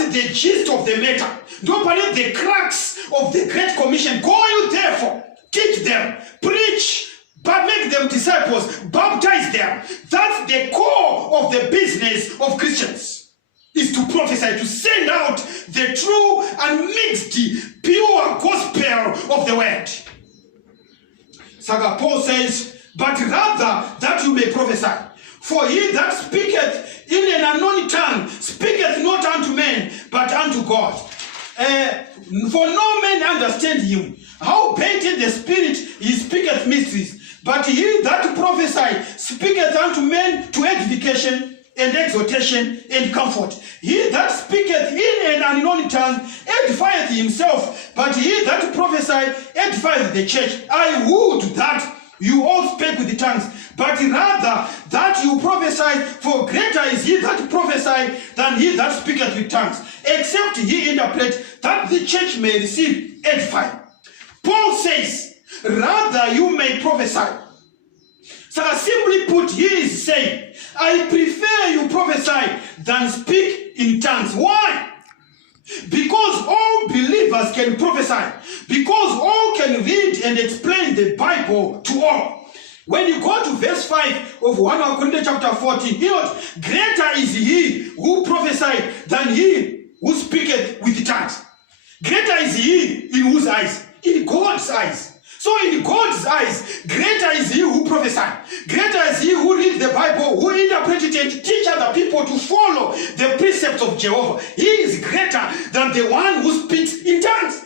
the gist of the matter. Ndo pane the crux of the Great Commission. Go you therefore, teach them, preach, but make them disciples, baptize them. That's the core of the business of Christians, is to prophesy, to send out the true and mixed, pure gospel of the word. Saka Paul says, but rather that you may prophesy. For he that speaketh in an unknown tongue speaketh not unto men, but unto God. For no man understand him. How in the Spirit he speaketh mysteries. But he that prophesieth speaketh unto men to edification and exhortation and comfort. He that speaketh in an unknown tongue edifieth himself, but he that prophesieth edifieth the church. I would that you all speak with the tongues, but rather that you prophesy, for greater is he that prophesieth than he that speaketh with tongues, except he interpret, that the church may receive edify. Paul says, rather you may prophesy. So simply put, he is saying, I prefer you prophesy than speak in tongues. Why? Because all believers can prophesy. Because all can read and explain the Bible to all. When you go to verse 5 of 1 Corinthians chapter 14, you know, greater is he who prophesied than he who speaketh with tongues. Greater is he in whose eyes? In God's eyes. So in God's eyes, greater is he who prophesies. Greater is he who reads the Bible, who interprets it and teach other people to follow the precepts of Jehovah. He is greater than the one who speaks in tongues.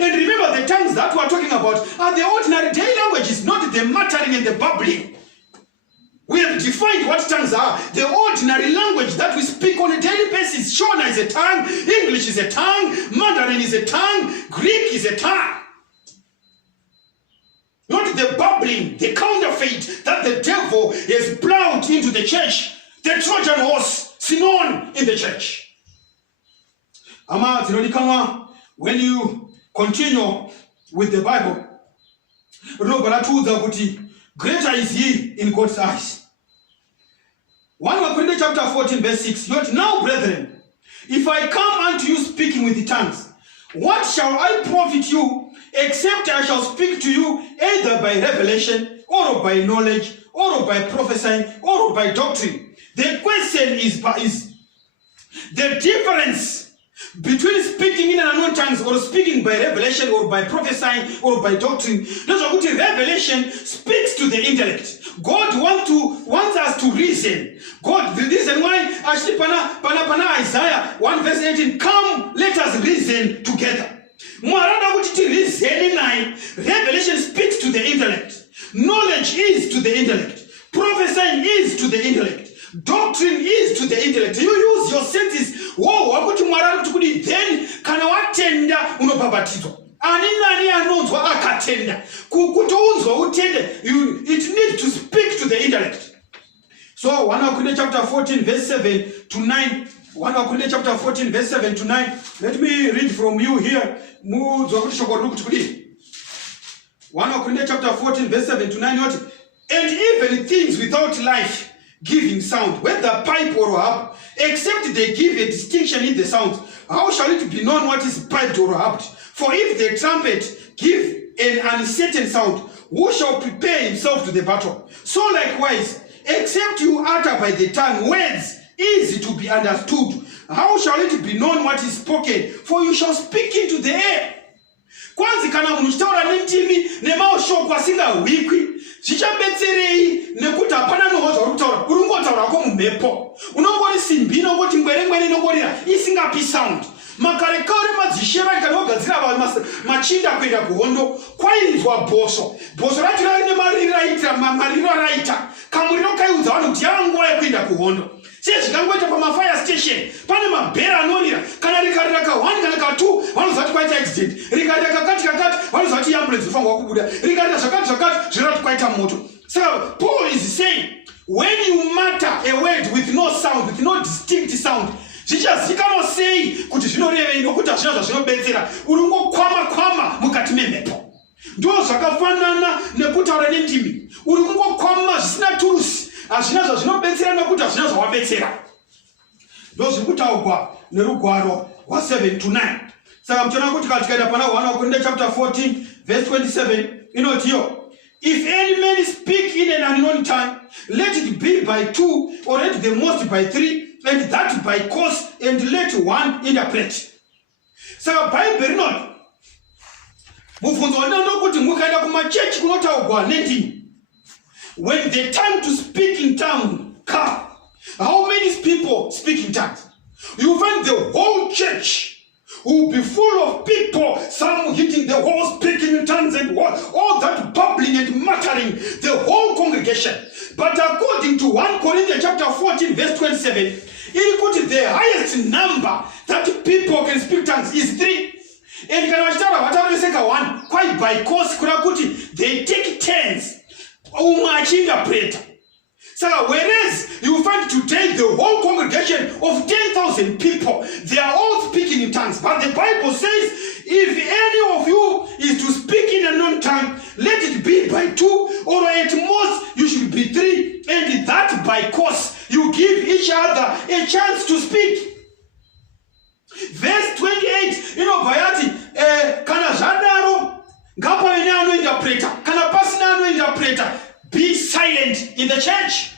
And remember, the tongues that we are talking about are the ordinary daily languages, not the muttering and the babbling. We have defined what tongues are. The ordinary language that we speak on a daily basis. Shona is a tongue, English is a tongue, Mandarin is a tongue, Greek is a tongue. Not the babbling, the counterfeit that the devil has plowed into the church. The Trojan horse, Sinon in the church. When you continue with the Bible, greater is he in God's eyes. 1 Corinthians chapter 14 verse 6. Yet now, brethren, if I come unto you speaking with the tongues, what shall I profit you, except I shall speak to you either by revelation, or by knowledge, or by prophesying, or by doctrine? The question is the difference between speaking in an unknown tongues or speaking by revelation or by prophesying or by doctrine. Revelation speaks to the intellect. God wants us to reason. God, the reason why actually pana Isaiah 1 verse 18, come, let us reason together. Revelation speaks to the intellect. Knowledge is to the intellect. Prophesying is to the intellect. Doctrine is to the intellect. You use your senses. Whoa, then kana watenda unobhabhatizwa. Ani nani anonzwa akatenda. Kutounzwa utende. It needs to speak to the intellect. So 1 Corinthians chapter 14 verse 7 to 9. 1 Corinthians chapter 14 verse 7 to 9. Let me read from you here. 1 Corinthians chapter 14 verse 7 to 9. And even things without life giving sound, whether pipe or harp, except they give a distinction in the sounds, how shall it be known what is piped or harped? For if the trumpet give an uncertain sound, who shall prepare himself to the battle? So likewise, except you utter by the tongue words easy to be understood, how shall it be known what is spoken? For you shall speak into the air. Kwanzi kana munutaura nentimi nemaoshoko asingahwikwi zvichabetserei nekuti hapana nohozva uri kutaura uri kungotaura ko mumhepo unongori simbi inongoti ngwerengwere inongorira isingapi sound makare kare madzishera kana ogadzira machinda kuenda kuhondo kwainzwa bhosvo racho rine mariro raita kamuriro kaiudza vanhu kuti yava nguva yekuenda kuhondo sezvikangoita pamafire station pane mabhera anorira kana rikarira ka1 kana ka2 vanoziva kuti kwaita accident rikarira kakati vanoziva kuti ambulance inofanirwa kubuda rikarira zvakati zvirati kwaita moto. So Paul is saying, When you mutter a word with no sound, with no distinct sound, zvichazikana sei kuti zvinorevei nokuti hazvina zvazvinobetsera, uri kungokwama mukati memhepo. Ndo zvakafanana nekutaura nendimi, uri kungokwama zvisina turusi, hazvina zvazvinobetsera nokuti hazvina zvawabetsera. Ndo zviri kutaurwa nerugwaro rwa7 to 9. Saka mchona kuti tikaenda pana 1 Korinto chapter 14 verse 27 inoti yo, if any man speak in an unknown tongue, let it be by 2, or at the most by 3, and that by course, and let one interpret. Saka Bible rinoti mubvunzo wandinokuti mukaenda kumachechi kunotaurwa nendimi, when the time to speak in tongue come, how many people speak in tongues? You find the whole church will be full of people, some hitting the wall, speaking in tongues and all that bubbling and muttering, the whole congregation. But according to 1 Corinthians chapter 14 verse 27, the highest number that people can speak tongues is 3. And one, quite by course, they take turns. So whereas you find today the whole congregation of 10,000 people, they are all speaking in tongues. But the Bible says, if any of you is to speak in a unknown tongue, let it be by 2, or at most you should be 3, and that by course you give each other a chance to speak. Verse 28, bayati, kana zvadaro, ngapa ine anointerpreta, kana pasina anointerpreta, be silent in the church.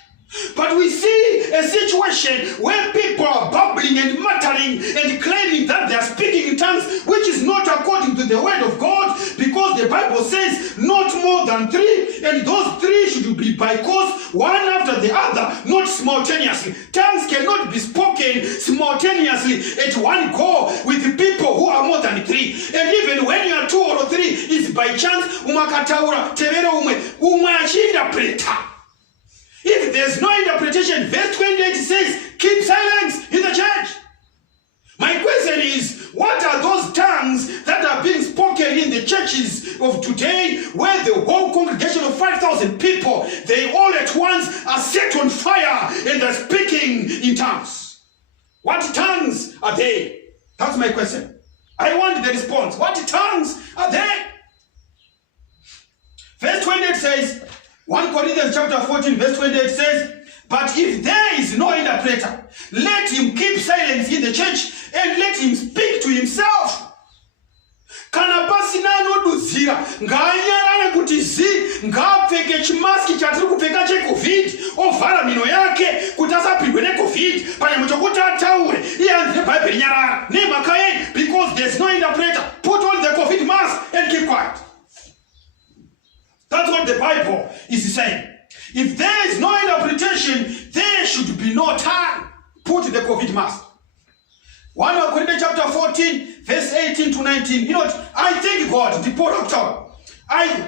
But we see a situation where people are bubbling and muttering and claiming that they are speaking in tongues, which is not according to the word of God, because the Bible says not more than 3, and those 3 should be by course, one after the other, not simultaneously. Tongues cannot be spoken simultaneously at one go with people who are more than 3. And even when you are 2 or 3, it's by chance, umakataura tevere umwe achinterpreta. If there's no interpretation, verse 28 says, keep silence in the church. My question is, what are those tongues that are being spoken in the churches of today, where the whole congregation of 5,000 people, they all at once are set on fire and are speaking in tongues? What tongues are they? That's my question. I want the response. What tongues are they? Verse 28 says, 1 Corinthians chapter 14 verse 28 says, but if there is no interpreter, let him keep silence in the church and let him speak to himself. Kana pasina anodudzira ngaanyarane kuti ngaapfeke chimaski chatiri kupfeka cheCovid, ovhara mhino yake kuti asapindwe neCovid, panyama chokuti ataure iye anzi nebhaibheri nyarara nemhaka yei, because there's no interpreter. Put on the COVID mask and keep quiet. That's what the Bible is saying. If there is no interpretation, there should be no tongue. Put the COVID mask. 1 Corinthians chapter 14, verse 18 to 19. You know what? I thank God. The Paul October.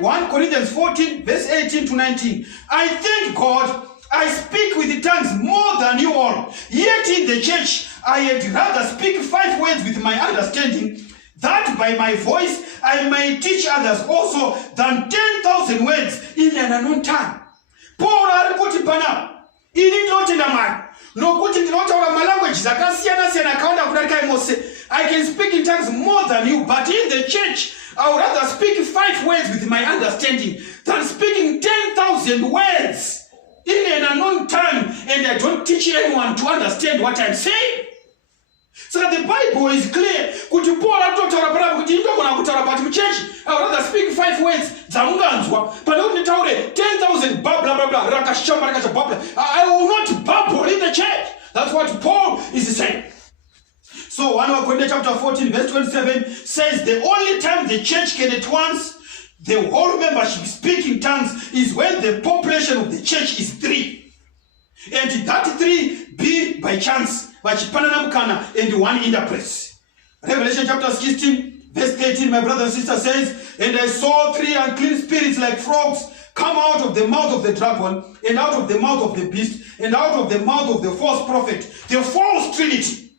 1 Corinthians 14, verse 18 to 19. I thank God. I speak with the tongues more than you all. Yet in the church, I had rather speak 5 words with my understanding, that by my voice I may teach others also, than 10,000 words in an unknown tongue. Paul arikuti pana ini ndinotenda Mwari nokuti ndinotaura malanguages akasiyana siyana akaunda kudarika imose. I can speak in tongues more than you, but in the church I would rather speak 5 words with my understanding than speaking 10,000 words in an unknown tongue, and I don't teach anyone to understand what I'm saying. So the Bible is clear. Kuti Paul atotaura pana kuti ndogona kutaura but muchechi I would rather speak 5 words dzaunganzwa pana kuti nditaure 10,000 blah blah blah blah rakashamba rakachabhabla. I will not babble in the church. That's what Paul is saying. So 1 Corinthians chapter 14 verse 27 says the only time the church can at once the whole membership speak in tongues is when the population of the church is 3, and that 3 be by chance vachipanana mukana and one interprets. Revelation chapter 16 verse 13, my brother and sister, says, and I saw 3 unclean spirits like frogs come out of the mouth of the dragon, and out of the mouth of the beast, and out of the mouth of the false prophet, the false trinity.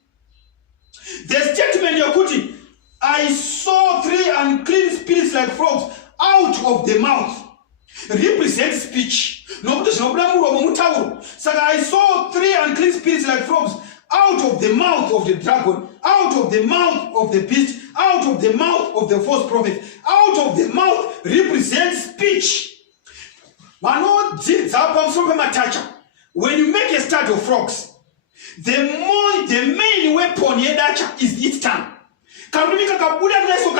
The statement yakuti, I saw 3 unclean spirits like frogs out of the mouth. represent speech. So I saw 3 unclean spirits like frogs out of the mouth of the dragon, out of the mouth of the beast, out of the mouth of the false prophet. Out of the mouth represents speech. When you make a start of frogs, the main weapon is its tongue. Karumika kabuda mleso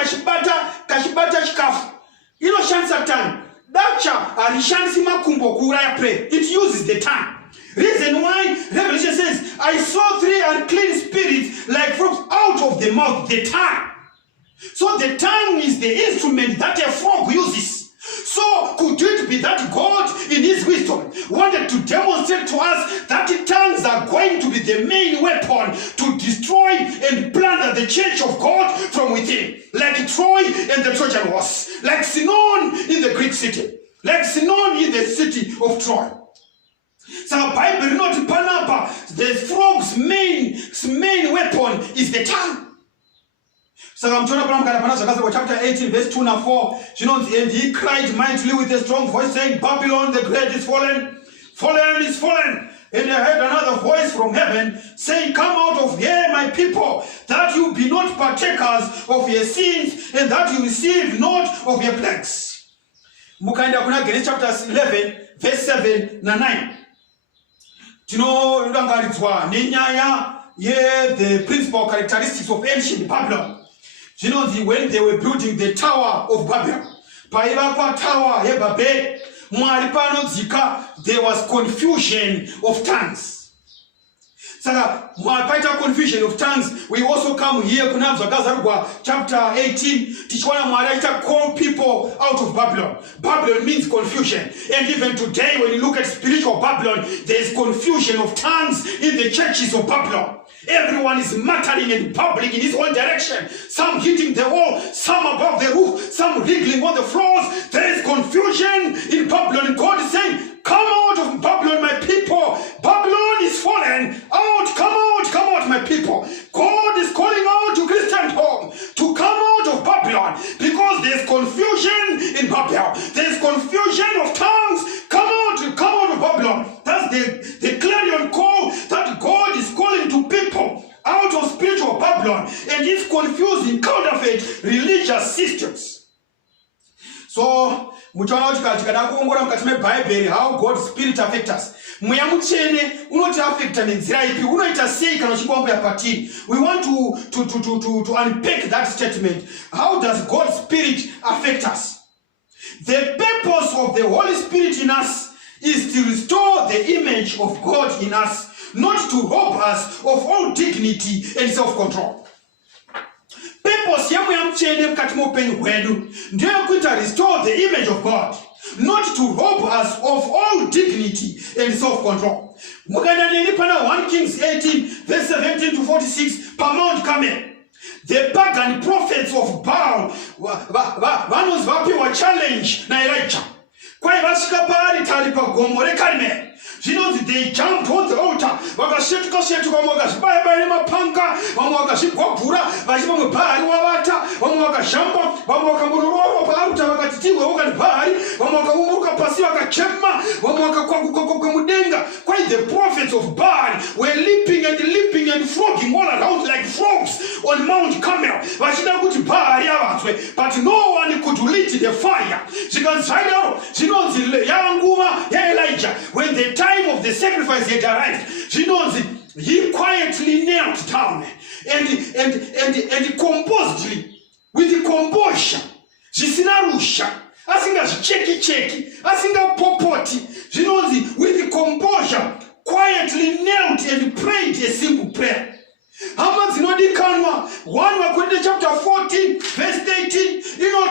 kashibata chikafu. Ilo shansa tongue. Dacha alishansi makumbo kuraya pray. It uses the tongue. Reason why Revelation says, I saw 3 unclean spirits like frogs out of the mouth, the tongue. So the tongue is the instrument that a frog uses. So could it be that God in his wisdom wanted to demonstrate to us that the tongues are going to be the main weapon to destroy and plunder the church of God from within, like Troy and the Trojan horse, like Sinon in the Greek city, like Sinon in the city of Troy. So Bible not panapa, the frog's main weapon is the tongue. So chapter 18 verse 2 and 4, and he cried mightily with a strong voice, saying, Babylon the great is fallen, fallen is fallen. And I heard another voice from heaven saying, come out of here, my people, that you be not partakers of your sins, and that you receive not of your plagues. Mukaenda kuna Genesis chapter 11 verse 7 and 9. The principal characteristics of ancient Babylon. When they were building the Tower of Babylon, Tower there was confusion of tongues. Confusion of tongues. We also come here chapter 18. Call people out of Babylon. Babylon means confusion. And even today, when you look at spiritual Babylon, there is confusion of tongues in the churches of Babylon. Everyone is muttering and bubbling in his own direction. Some hitting the wall, some above the roof, some wriggling on the floors. There is confusion in Babylon. God is saying, come out of Babylon, my people. Babylon is fallen. Come out, my people. God is calling out to Christian home to come out of Babylon, because there's confusion in Babylon. There's confusion of tongues. Come out of Babylon. That's the clarion call that God is calling to people out of spiritual Babylon, and it's confusing counterfeit religious systems. So how God's spirit affects us. We want to unpack that statement. How does God's spirit affect us? The purpose of the Holy Spirit in us is to restore the image of God in us, not to rob us of all dignity and self-control. Purpose restore the image of God, not to rob us of all dignity and self-control. 1 Kings 18 verse 17 to 46 per Mount Carmel. The pagan prophets of Baal were challenged na Elijah. They jumped on the altar. The prophets of Baal were leaping and frogging all around like frogs on Mount Carmel. But no one could light the fire. Elijah, when the time of the sacrifice had arrived, he quietly knelt down and composedly, with composure, with composure, quietly knelt and prayed a simple prayer. 1 chapter 14 verse 18.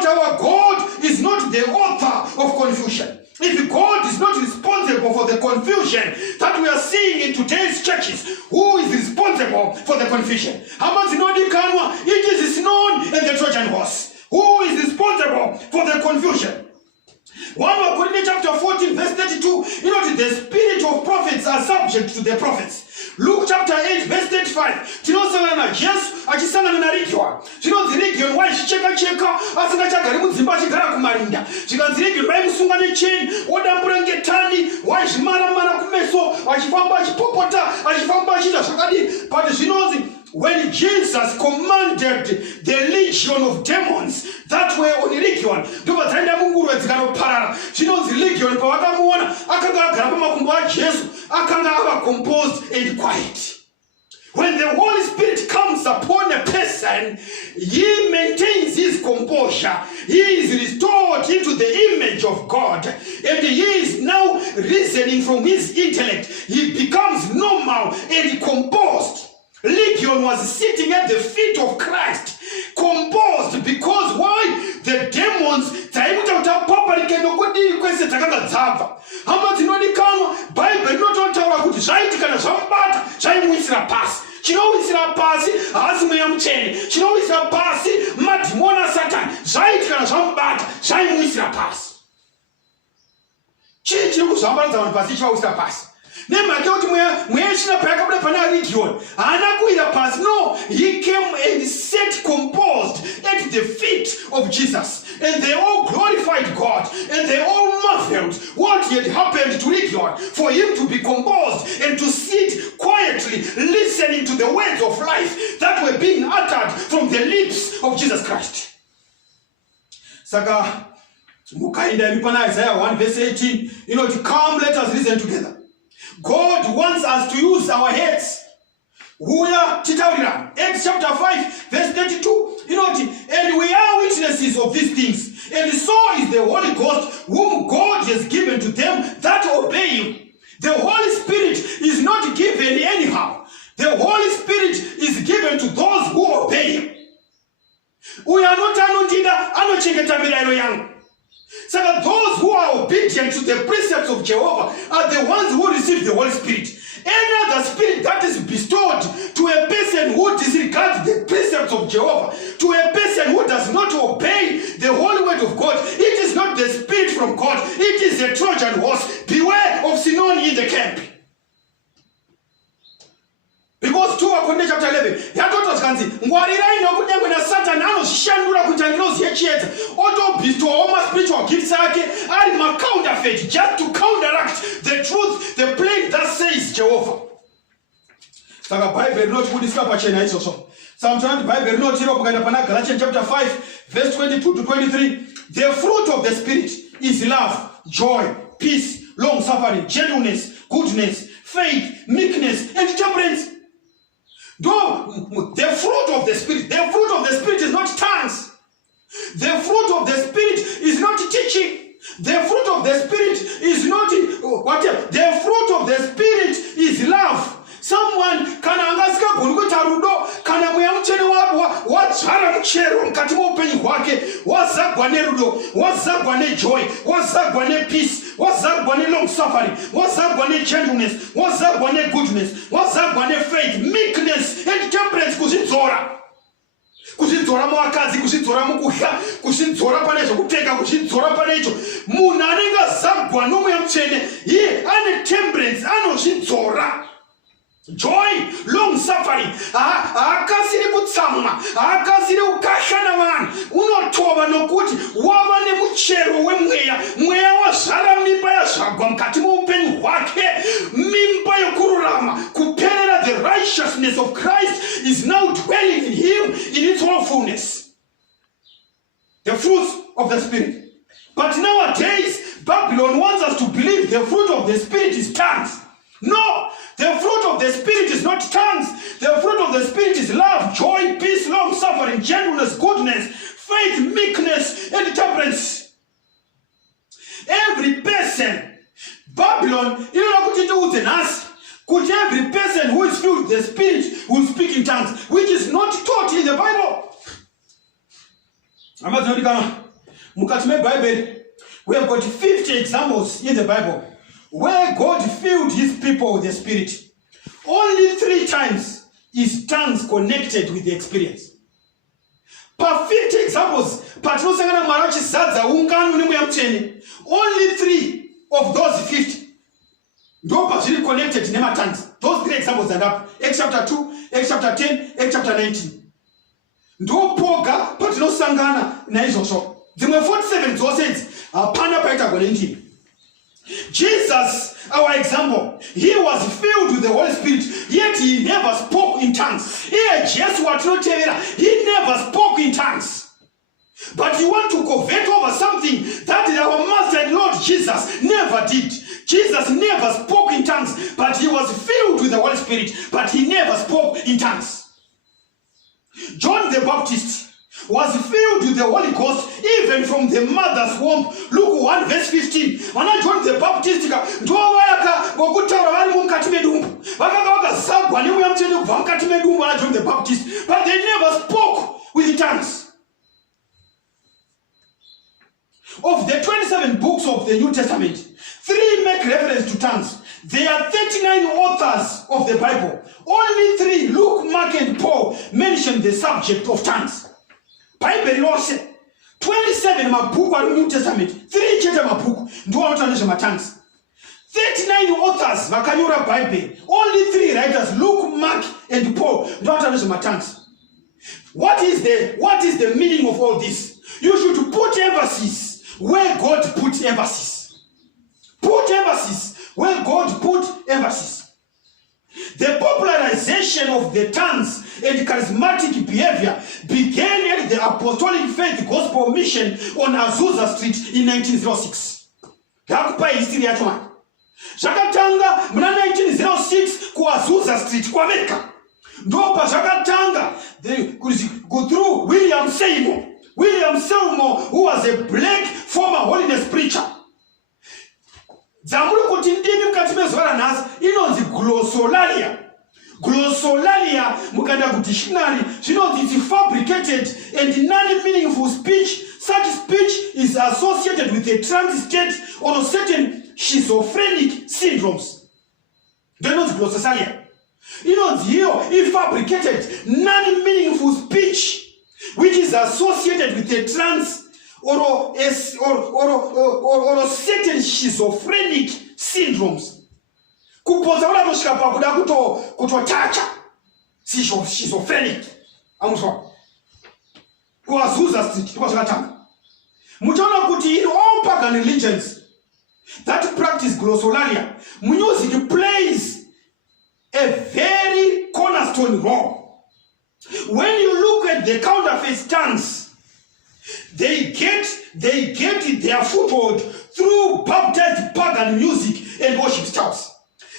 Our God is not the author of confusion. If God is not responsible for the confusion that we are seeing in today's churches, who is responsible for the confusion? It is known in the Trojan horse. Who is responsible for the confusion? 1 Corinthians chapter 14 verse 32. The spirit of prophets are subject to the prophets. Luke chapter 8 verse 35. Tinosangana na Jesu achisangana na Legion. Zvinonzi Legion waichicheka asingachagari mudzimba achigara kumarinda. Zvikanzi Legion vaimusunga necheni odambura ngetani waizvimara kumeso achifamba achipopota achifamba achiita zvakadii. But zvinonzi when Jesus commanded the legion of demons that were on Legion, ndobva dzaenda munguruve dzikanoparara. Zvinonzi Legion pavakamuona akanga agara pamakumbo aJesu akanga ava composed and quiet. When the Holy Spirit comes upon a person, he maintains his composure. He is restored into the image of God. And he is now reasoning from his intellect. He becomes normal and composed. Legion was sitting at the feet of Christ, composed, because why? The demons hama dzinodikanwa Bible rinototaura kuti zvaitikana zvamubata zvaimuisira pasi. Chinowisira pasi haasi mweya mutsvene, chinowisira pasi madhimoni aSatani. Zvaitikana zvamubata zvaimuisira pasi. Chii chiri kuzvambaradza vanhu pasi chivawisira pasi? Nemhaka yekuti mweya china payakabuda pana Legion haana kuwira pasi. No, he came and sat composed at the feet of Jesus. And they all glorified God. And they all marveled what had happened to Legion, for him to be composed and to sit quietly listening to the words of life that were being uttered from the lips of Jesus Christ. Saka mukaenda pana Isaiah 1 verse 18, to come, let us listen together. God wants us to use our heads. Acts chapter 5 verse 32. And we are witnesses of these things. And so is the Holy Ghost, whom God has given to them that obey him. The Holy Spirit is not given anyhow. The Holy Spirit is given to those who obey him. We are not anochengeta mirayiro yangu. So those who are obedient to the precepts of Jehovah are the ones who receive the Holy Spirit. Any other spirit that is bestowed to a person who disregards the precepts of Jehovah, to a person who does not obey the holy word of God, it is not the spirit from God, it is a Trojan horse. Beware of Sinon in the camp. Because 2 Corinthians chapter 11, yatoto kanzi ngwarirai nokunyangwe na Satan anoshandura kuti angirozi yechiedza otobestowa all spiritual gifts ake ari counterfeit just to counteract the truth, the plain that says Jehovah. Saka Bible rinotibudisa pachena izvozvo. Sometimes Bible rinotira kuenda pana Galatians chapter 5 verse 22 to 23. The fruit of the Spirit is love, joy, peace, long suffering, gentleness, goodness, faith, meekness, and temperance. The fruit of the Spirit is not tongues. The fruit of the Spirit is not teaching. The fruit of the Spirit is not whatever. The fruit of the Spirit is love. Someone kana angasika kuita rudo kana mweya mutsvene wadzvara muchero mukati meupenyu hwake, wazagwa nerudo, wazagwa nejoy, wazagwa nepeace, wazagwa nelong suffering, wazagwa negentleness, wazagwa negoodness, wazagwa nefaith, meekness and temperance. Kuzvidzora muvakadzi, kuzvidzora mukudya, kuzvidzora pane zvokupfeka, kuzvidzora pane icho. Munhu anenge azagwa nomweya mutsvene iye ane temperance, anozvidzora. Joy, long suffering. Haakasiri kutsamwa, haakasiri kukasha navanhu. Unotova nokuti wava nemuchero wemweya. Mweya wazara mimba yazvagwa mukati meupenyu hwake, mimba yokururama, kuperera. The righteousness of Christ is now dwelling in him in its whole fullness. The fruits of the Spirit. But nowadays, Babylon wants us to believe the fruit of the Spirit is tongues. No, the fruit of the Spirit is not tongues. The fruit of the Spirit is love, joy, peace, long suffering, gentleness, goodness, faith, meekness, and temperance. Every person, Babylon, could every person who is filled with the Spirit will speak in tongues, which is not taught in the Bible. We have got 50 examples in the Bible where God filled his people with the Spirit. Only 3 times is tongues connected with the experience. Per 50 examples, only 3 of those 50 Ndopa zili connected nematongues. Those three examples are up. Acts chapter 2, Acts chapter 10, Acts chapter 19. Ndopoka patinosangana na izvozvo. Dzimwe 47 dzose hapana paitagona injini. Jesus, our example, he was filled with the Holy Spirit, yet he never spoke in tongues. Here, Jesus, he never spoke in tongues. But you want to covet over something that our Master and Lord Jesus never did. Jesus never spoke in tongues, but he was filled with the Holy Spirit, but he never spoke in tongues. John the Baptist was filled with the Holy Ghost even from the mother's womb. Luke 1 verse 15. When John the Baptist John the Baptist, but they never spoke with tongues. Of the 27 books of the New Testament, 3 make reference to tongues. There are 39 authors of the Bible. Only 3, Luke, Mark, and Paul, mention the subject of tongues. Bible lose 27 mabhuku ari New Testament, 3 chete mabhuku ndiwo anotaura tongues. 39 authors vakanyora Bible. Only 3 writers, Luke, Mark, and Paul, ndiwo anotaura tongues. What is the meaning of all this? You should put emphasis where God put emphasis. Put emphasis where God put emphasis. The popularization of the tongues and charismatic behavior began at the Apostolic Faith Gospel Mission on Azusa Street in 1906. Dakupa history yacho manje. Zvakatanga muna 1906 ku Azusa Street ku America. Ndopa zvakatanga go through William Seymour. William Seymour, who was a black former holiness preacher. Dzamuri kuti ndimi mukati mezuva ranhasi inonzi glossolalia. Glossolalia mukanda kudictionary zvinonzi it's fabricated and non-meaningful speech. Such speech is associated with a trance state or certain schizophrenic syndromes. Inonzi glossolalia. Inonzi iyo fabricated non-meaningful speech which is associated with a trance or certain schizophrenic syndromes. Kupoza wala toshika pa kuda kutotacha schizophrenic. Amuzwa. Kwa Azusa Street kwa zvakatanga. Muchaona kuti in all pagan religions that practice glossolalia, music plays a very cornerstone role. When you look at the counterfeit tongues, they get their foothold through baptized pagan music and worship styles.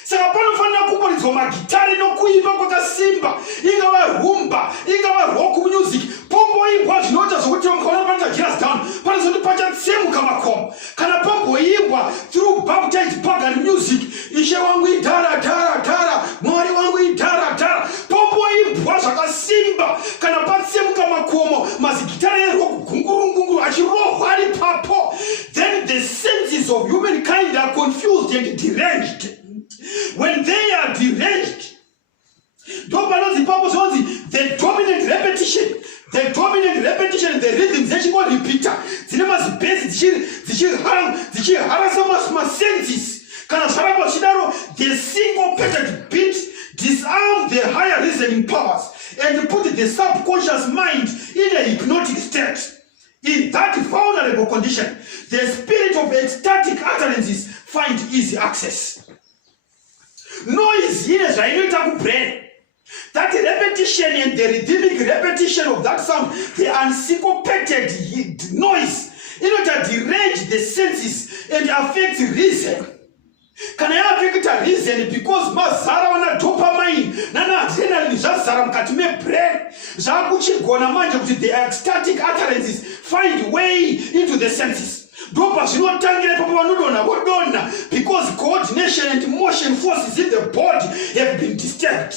Saka panofanira kumboridzwa magitari nokuimba kwakasimba, ingava rumba, ingava rock music, pomboimbwa zvinoita zvokuti mukaona panoita gears down, panozoti pachatsemuka makomo. Kana pomboimbwa through baptized pagan music, Ishe wangu idhara dhara dhara, Mwari wangu idhara dhara, pomboimbwa zvakasimba, kana patsemuka makomo, mazigitari erock gunguru achirohwa ari papo, then the senses of humankind are confused and deranged. When they are deranged, the dominant repetition, the rhythm zechiko repeater, zine base zichiharasa senses. Kana zvaramba chidaro, the syncopated beat disarm the higher reasoning powers and put the subconscious mind in a hypnotic state. In that vulnerable condition, the spirit of ecstatic utterances find easy access. Noise here zvainoita kubrain. That repetition and the rhythmic repetition of that sound, the unsyncopated noise, inoita derange the senses and affect reason. Kana yaafekta reason because mazara wana dopamine nana adrenaline zvazara mukati mebrain. Zvakuchigona manje kuti the ecstatic utterances find way into the senses. Dopa zvinotangira ipapo vanodonha vodonha because coordination and motion forces in the body have been disturbed.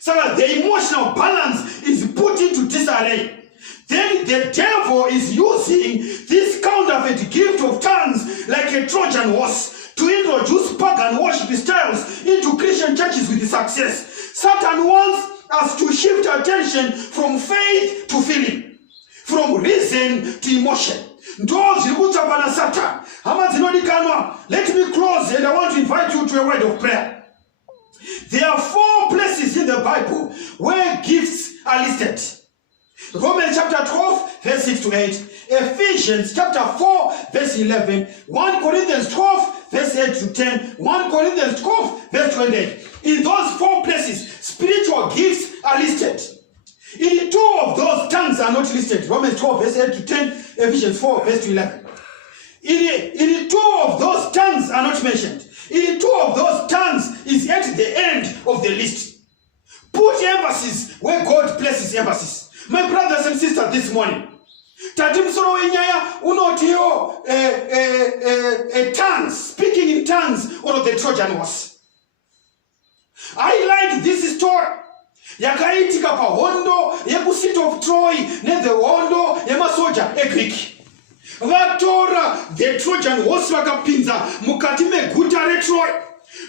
So the emotional balance is put into disarray. Then the devil is using this counterfeit gift of tongues like a Trojan horse to introduce pagan worship styles into Christian churches with success. Satan wants us to shift attention from faith to feeling, from reason to emotion. Ndo zviri kutsvakwa naSatan. Hama dzinodikana Let me close, and I want to invite you to a word of prayer. There are 4 places in the Bible where gifts are listed. Romans chapter 12, verse 6 to 8. Ephesians chapter 4, verse 11. 1 Corinthians 12, verse 8 to 10. 1 Corinthians 12, verse 28. In those 4 places, spiritual gifts are listed. In 2 of those, tongues are not listed. Romans 12, verse 8 to 10. Ephesians 4, verse 11. In 2 of those, tongues are not mentioned. In 2 of those, tongues is at the end of the list. Put emphasis where God places emphasis. My brothers and sisters, this morning, tongues, speaking in tongues, or the Trojan horse. I like this story. Yakaitika pa hondo, yeku city of Troy, ne the hondo, yemasoja, Greek. Vatora, the Trojan horse vakapinza, mukati meguta re Troy.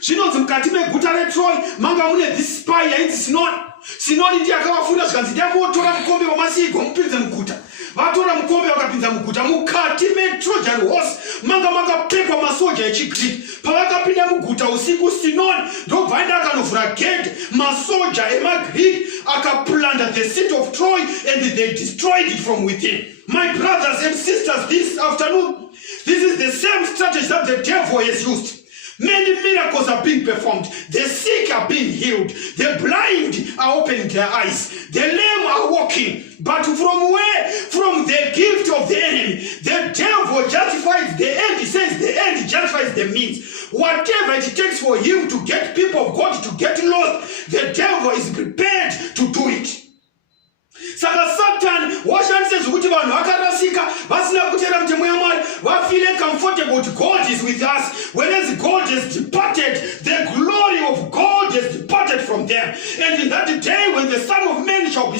Zvinonzi mukati meguta re Troy, manga mune this spy yainzi Sinoni. Sinoni ndiye akavafunda zvikanzi ndiyamutora mukombe wamasigo mupinze muguta. Vatora mukombe vakapinza muguta. Mukati meTrojan horse manga makapfekwa masoja echiGreek. Pavakapinda muguta usiku, Sinoni ndobva aenda akanovhura gate. Masoja emaGreek akaplunder the city of Troy and they destroyed it from within. My brothers and sisters, this afternoon, this is the same strategy that the devil has used. Many miracles are being performed. The sick are being healed. The blind are opening their eyes. The lame are walking. But from where? From the gift of the enemy. The devil justifies the end. He says the end justifies the means. Whatever it takes for him to get people of God to get lost, the devil is prepared to do it. Saka Satan washandise zvekuti vanhu vakarasika vasina kutera mutemo yaMwari vafile comfortable that God is with us, whereas God has departed. The glory of God has departed from them. And in that day when the Son of Man shall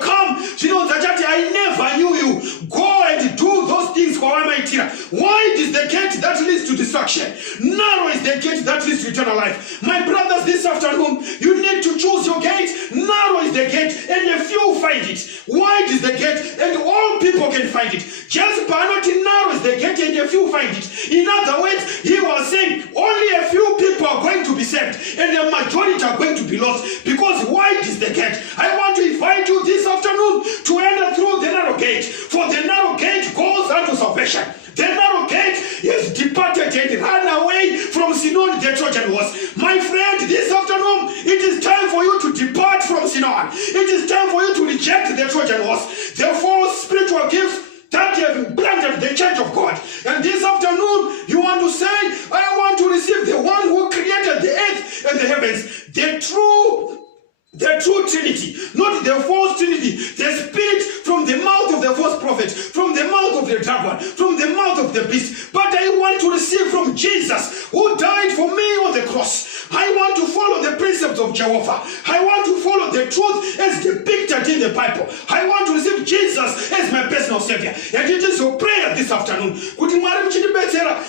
come, I never knew you. Go and do those things for wide is the gate that leads to destruction. Narrow is the gate that leads to eternal life. My brothers, this afternoon, you need to choose your gate. Narrow is the gate, and a few find it. Wide is the gate, and all people can find it. Just not narrow is the gate, and a few find it. In other words, he was saying only a few people are going to be saved, and the majority are going to be lost, because wide is the gate. I want to invite you this afternoon to enter through the narrow gate, for the narrow gate goes unto salvation. The narrow gate is departed and run away from Sinon the Trojan horse. My friend, this afternoon, it is time for you to depart from Sinon. It is time for you to reject the Trojan horse. The false spiritual gifts that have implanted the church of God. And this afternoon, you want to say, I want to receive the one who created the earth and the heavens. The true Trinity, not the false Trinity, the Spirit from the mouth of the false prophet, from the mouth of the dragon, from the mouth of the beast. But I want to receive from Jesus, who died for me on the cross. I want to follow the precepts of Jehovah. I want to follow the truth as depicted in the Bible. I want to receive Jesus as my personal Savior. And it is your prayer this afternoon.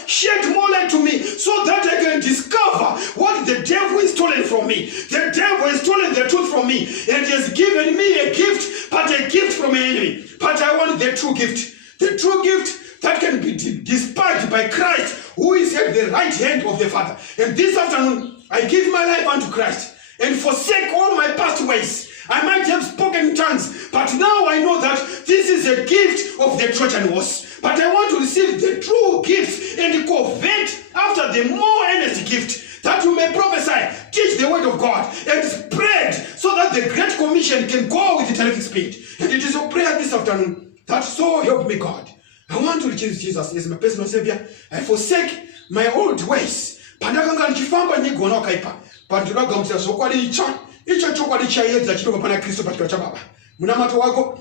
Shed more light to me so that I can discover what the devil is stolen from me. The devil has stolen the truth from me and he has given me a gift, but a gift from an enemy. But I want the true gift that can be dispatched by Christ, who is at the right hand of the Father. And this afternoon, I give my life unto Christ and forsake all my past ways. I might have spoken in tongues, but now I know that this is a gift of the Trojan horse. But I want to receive the true gift and covet after the more earnest gift, that you may prophesy, teach the word of God, and spread so that the Great Commission can go with terrific speed. And it is your prayer this afternoon that so help me God. I want to receive Jesus as my personal Savior. I forsake my old ways. Pandakanga nchifamba nigona wakaipa. Panduraga mtira sokwali icho chokwali chayedza chitoka pana Kristo patikira cha Baba. Muna mato wako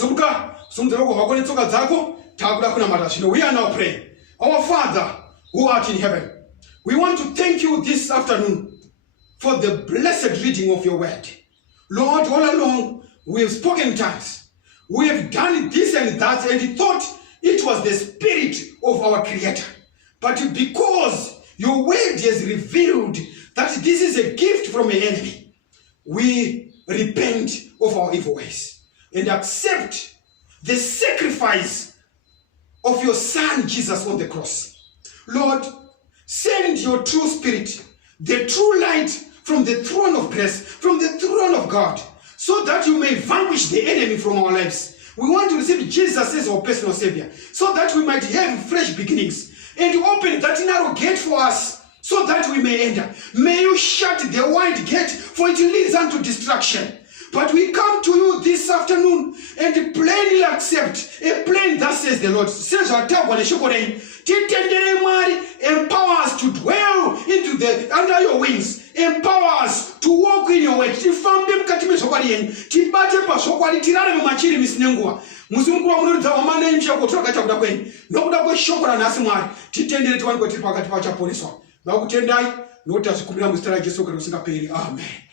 sumuka, sumuzero wako netsoka dzako, takuda kuna mata chino. We are now praying. Our Father who art in heaven, we want to thank you this afternoon for the blessed reading of your word. Lord, all along we have spoken in tongues. We have done this and that and thought it was the Spirit of our Creator. But because your word has revealed that this is a gift from an enemy, we repent of our evil ways and accept the sacrifice of your Son Jesus on the cross. Lord, send your true Spirit, the true light from the throne of grace, from the throne of God, so that you may vanquish the enemy from our lives. We want to receive Jesus as our personal Savior, so that we might have fresh beginnings, and open that narrow gate for us, so that we may enter. May you shut the wide gate, for it leads unto destruction. But we come to you this afternoon and plainly accept a plain thus says the Lord. Says our temple empower us to dwell under your wings. Empower us to walk in your way. Muzungu wa munuri za wamane imsha kutoka cha kudakweni. Nokuda kwa shokora nasi mwari. Titendere tuwani kwa tipa katipa cha poliswa. Na kutendai, nota sikumila mustara Jesu kwa nusinga peri. Amen.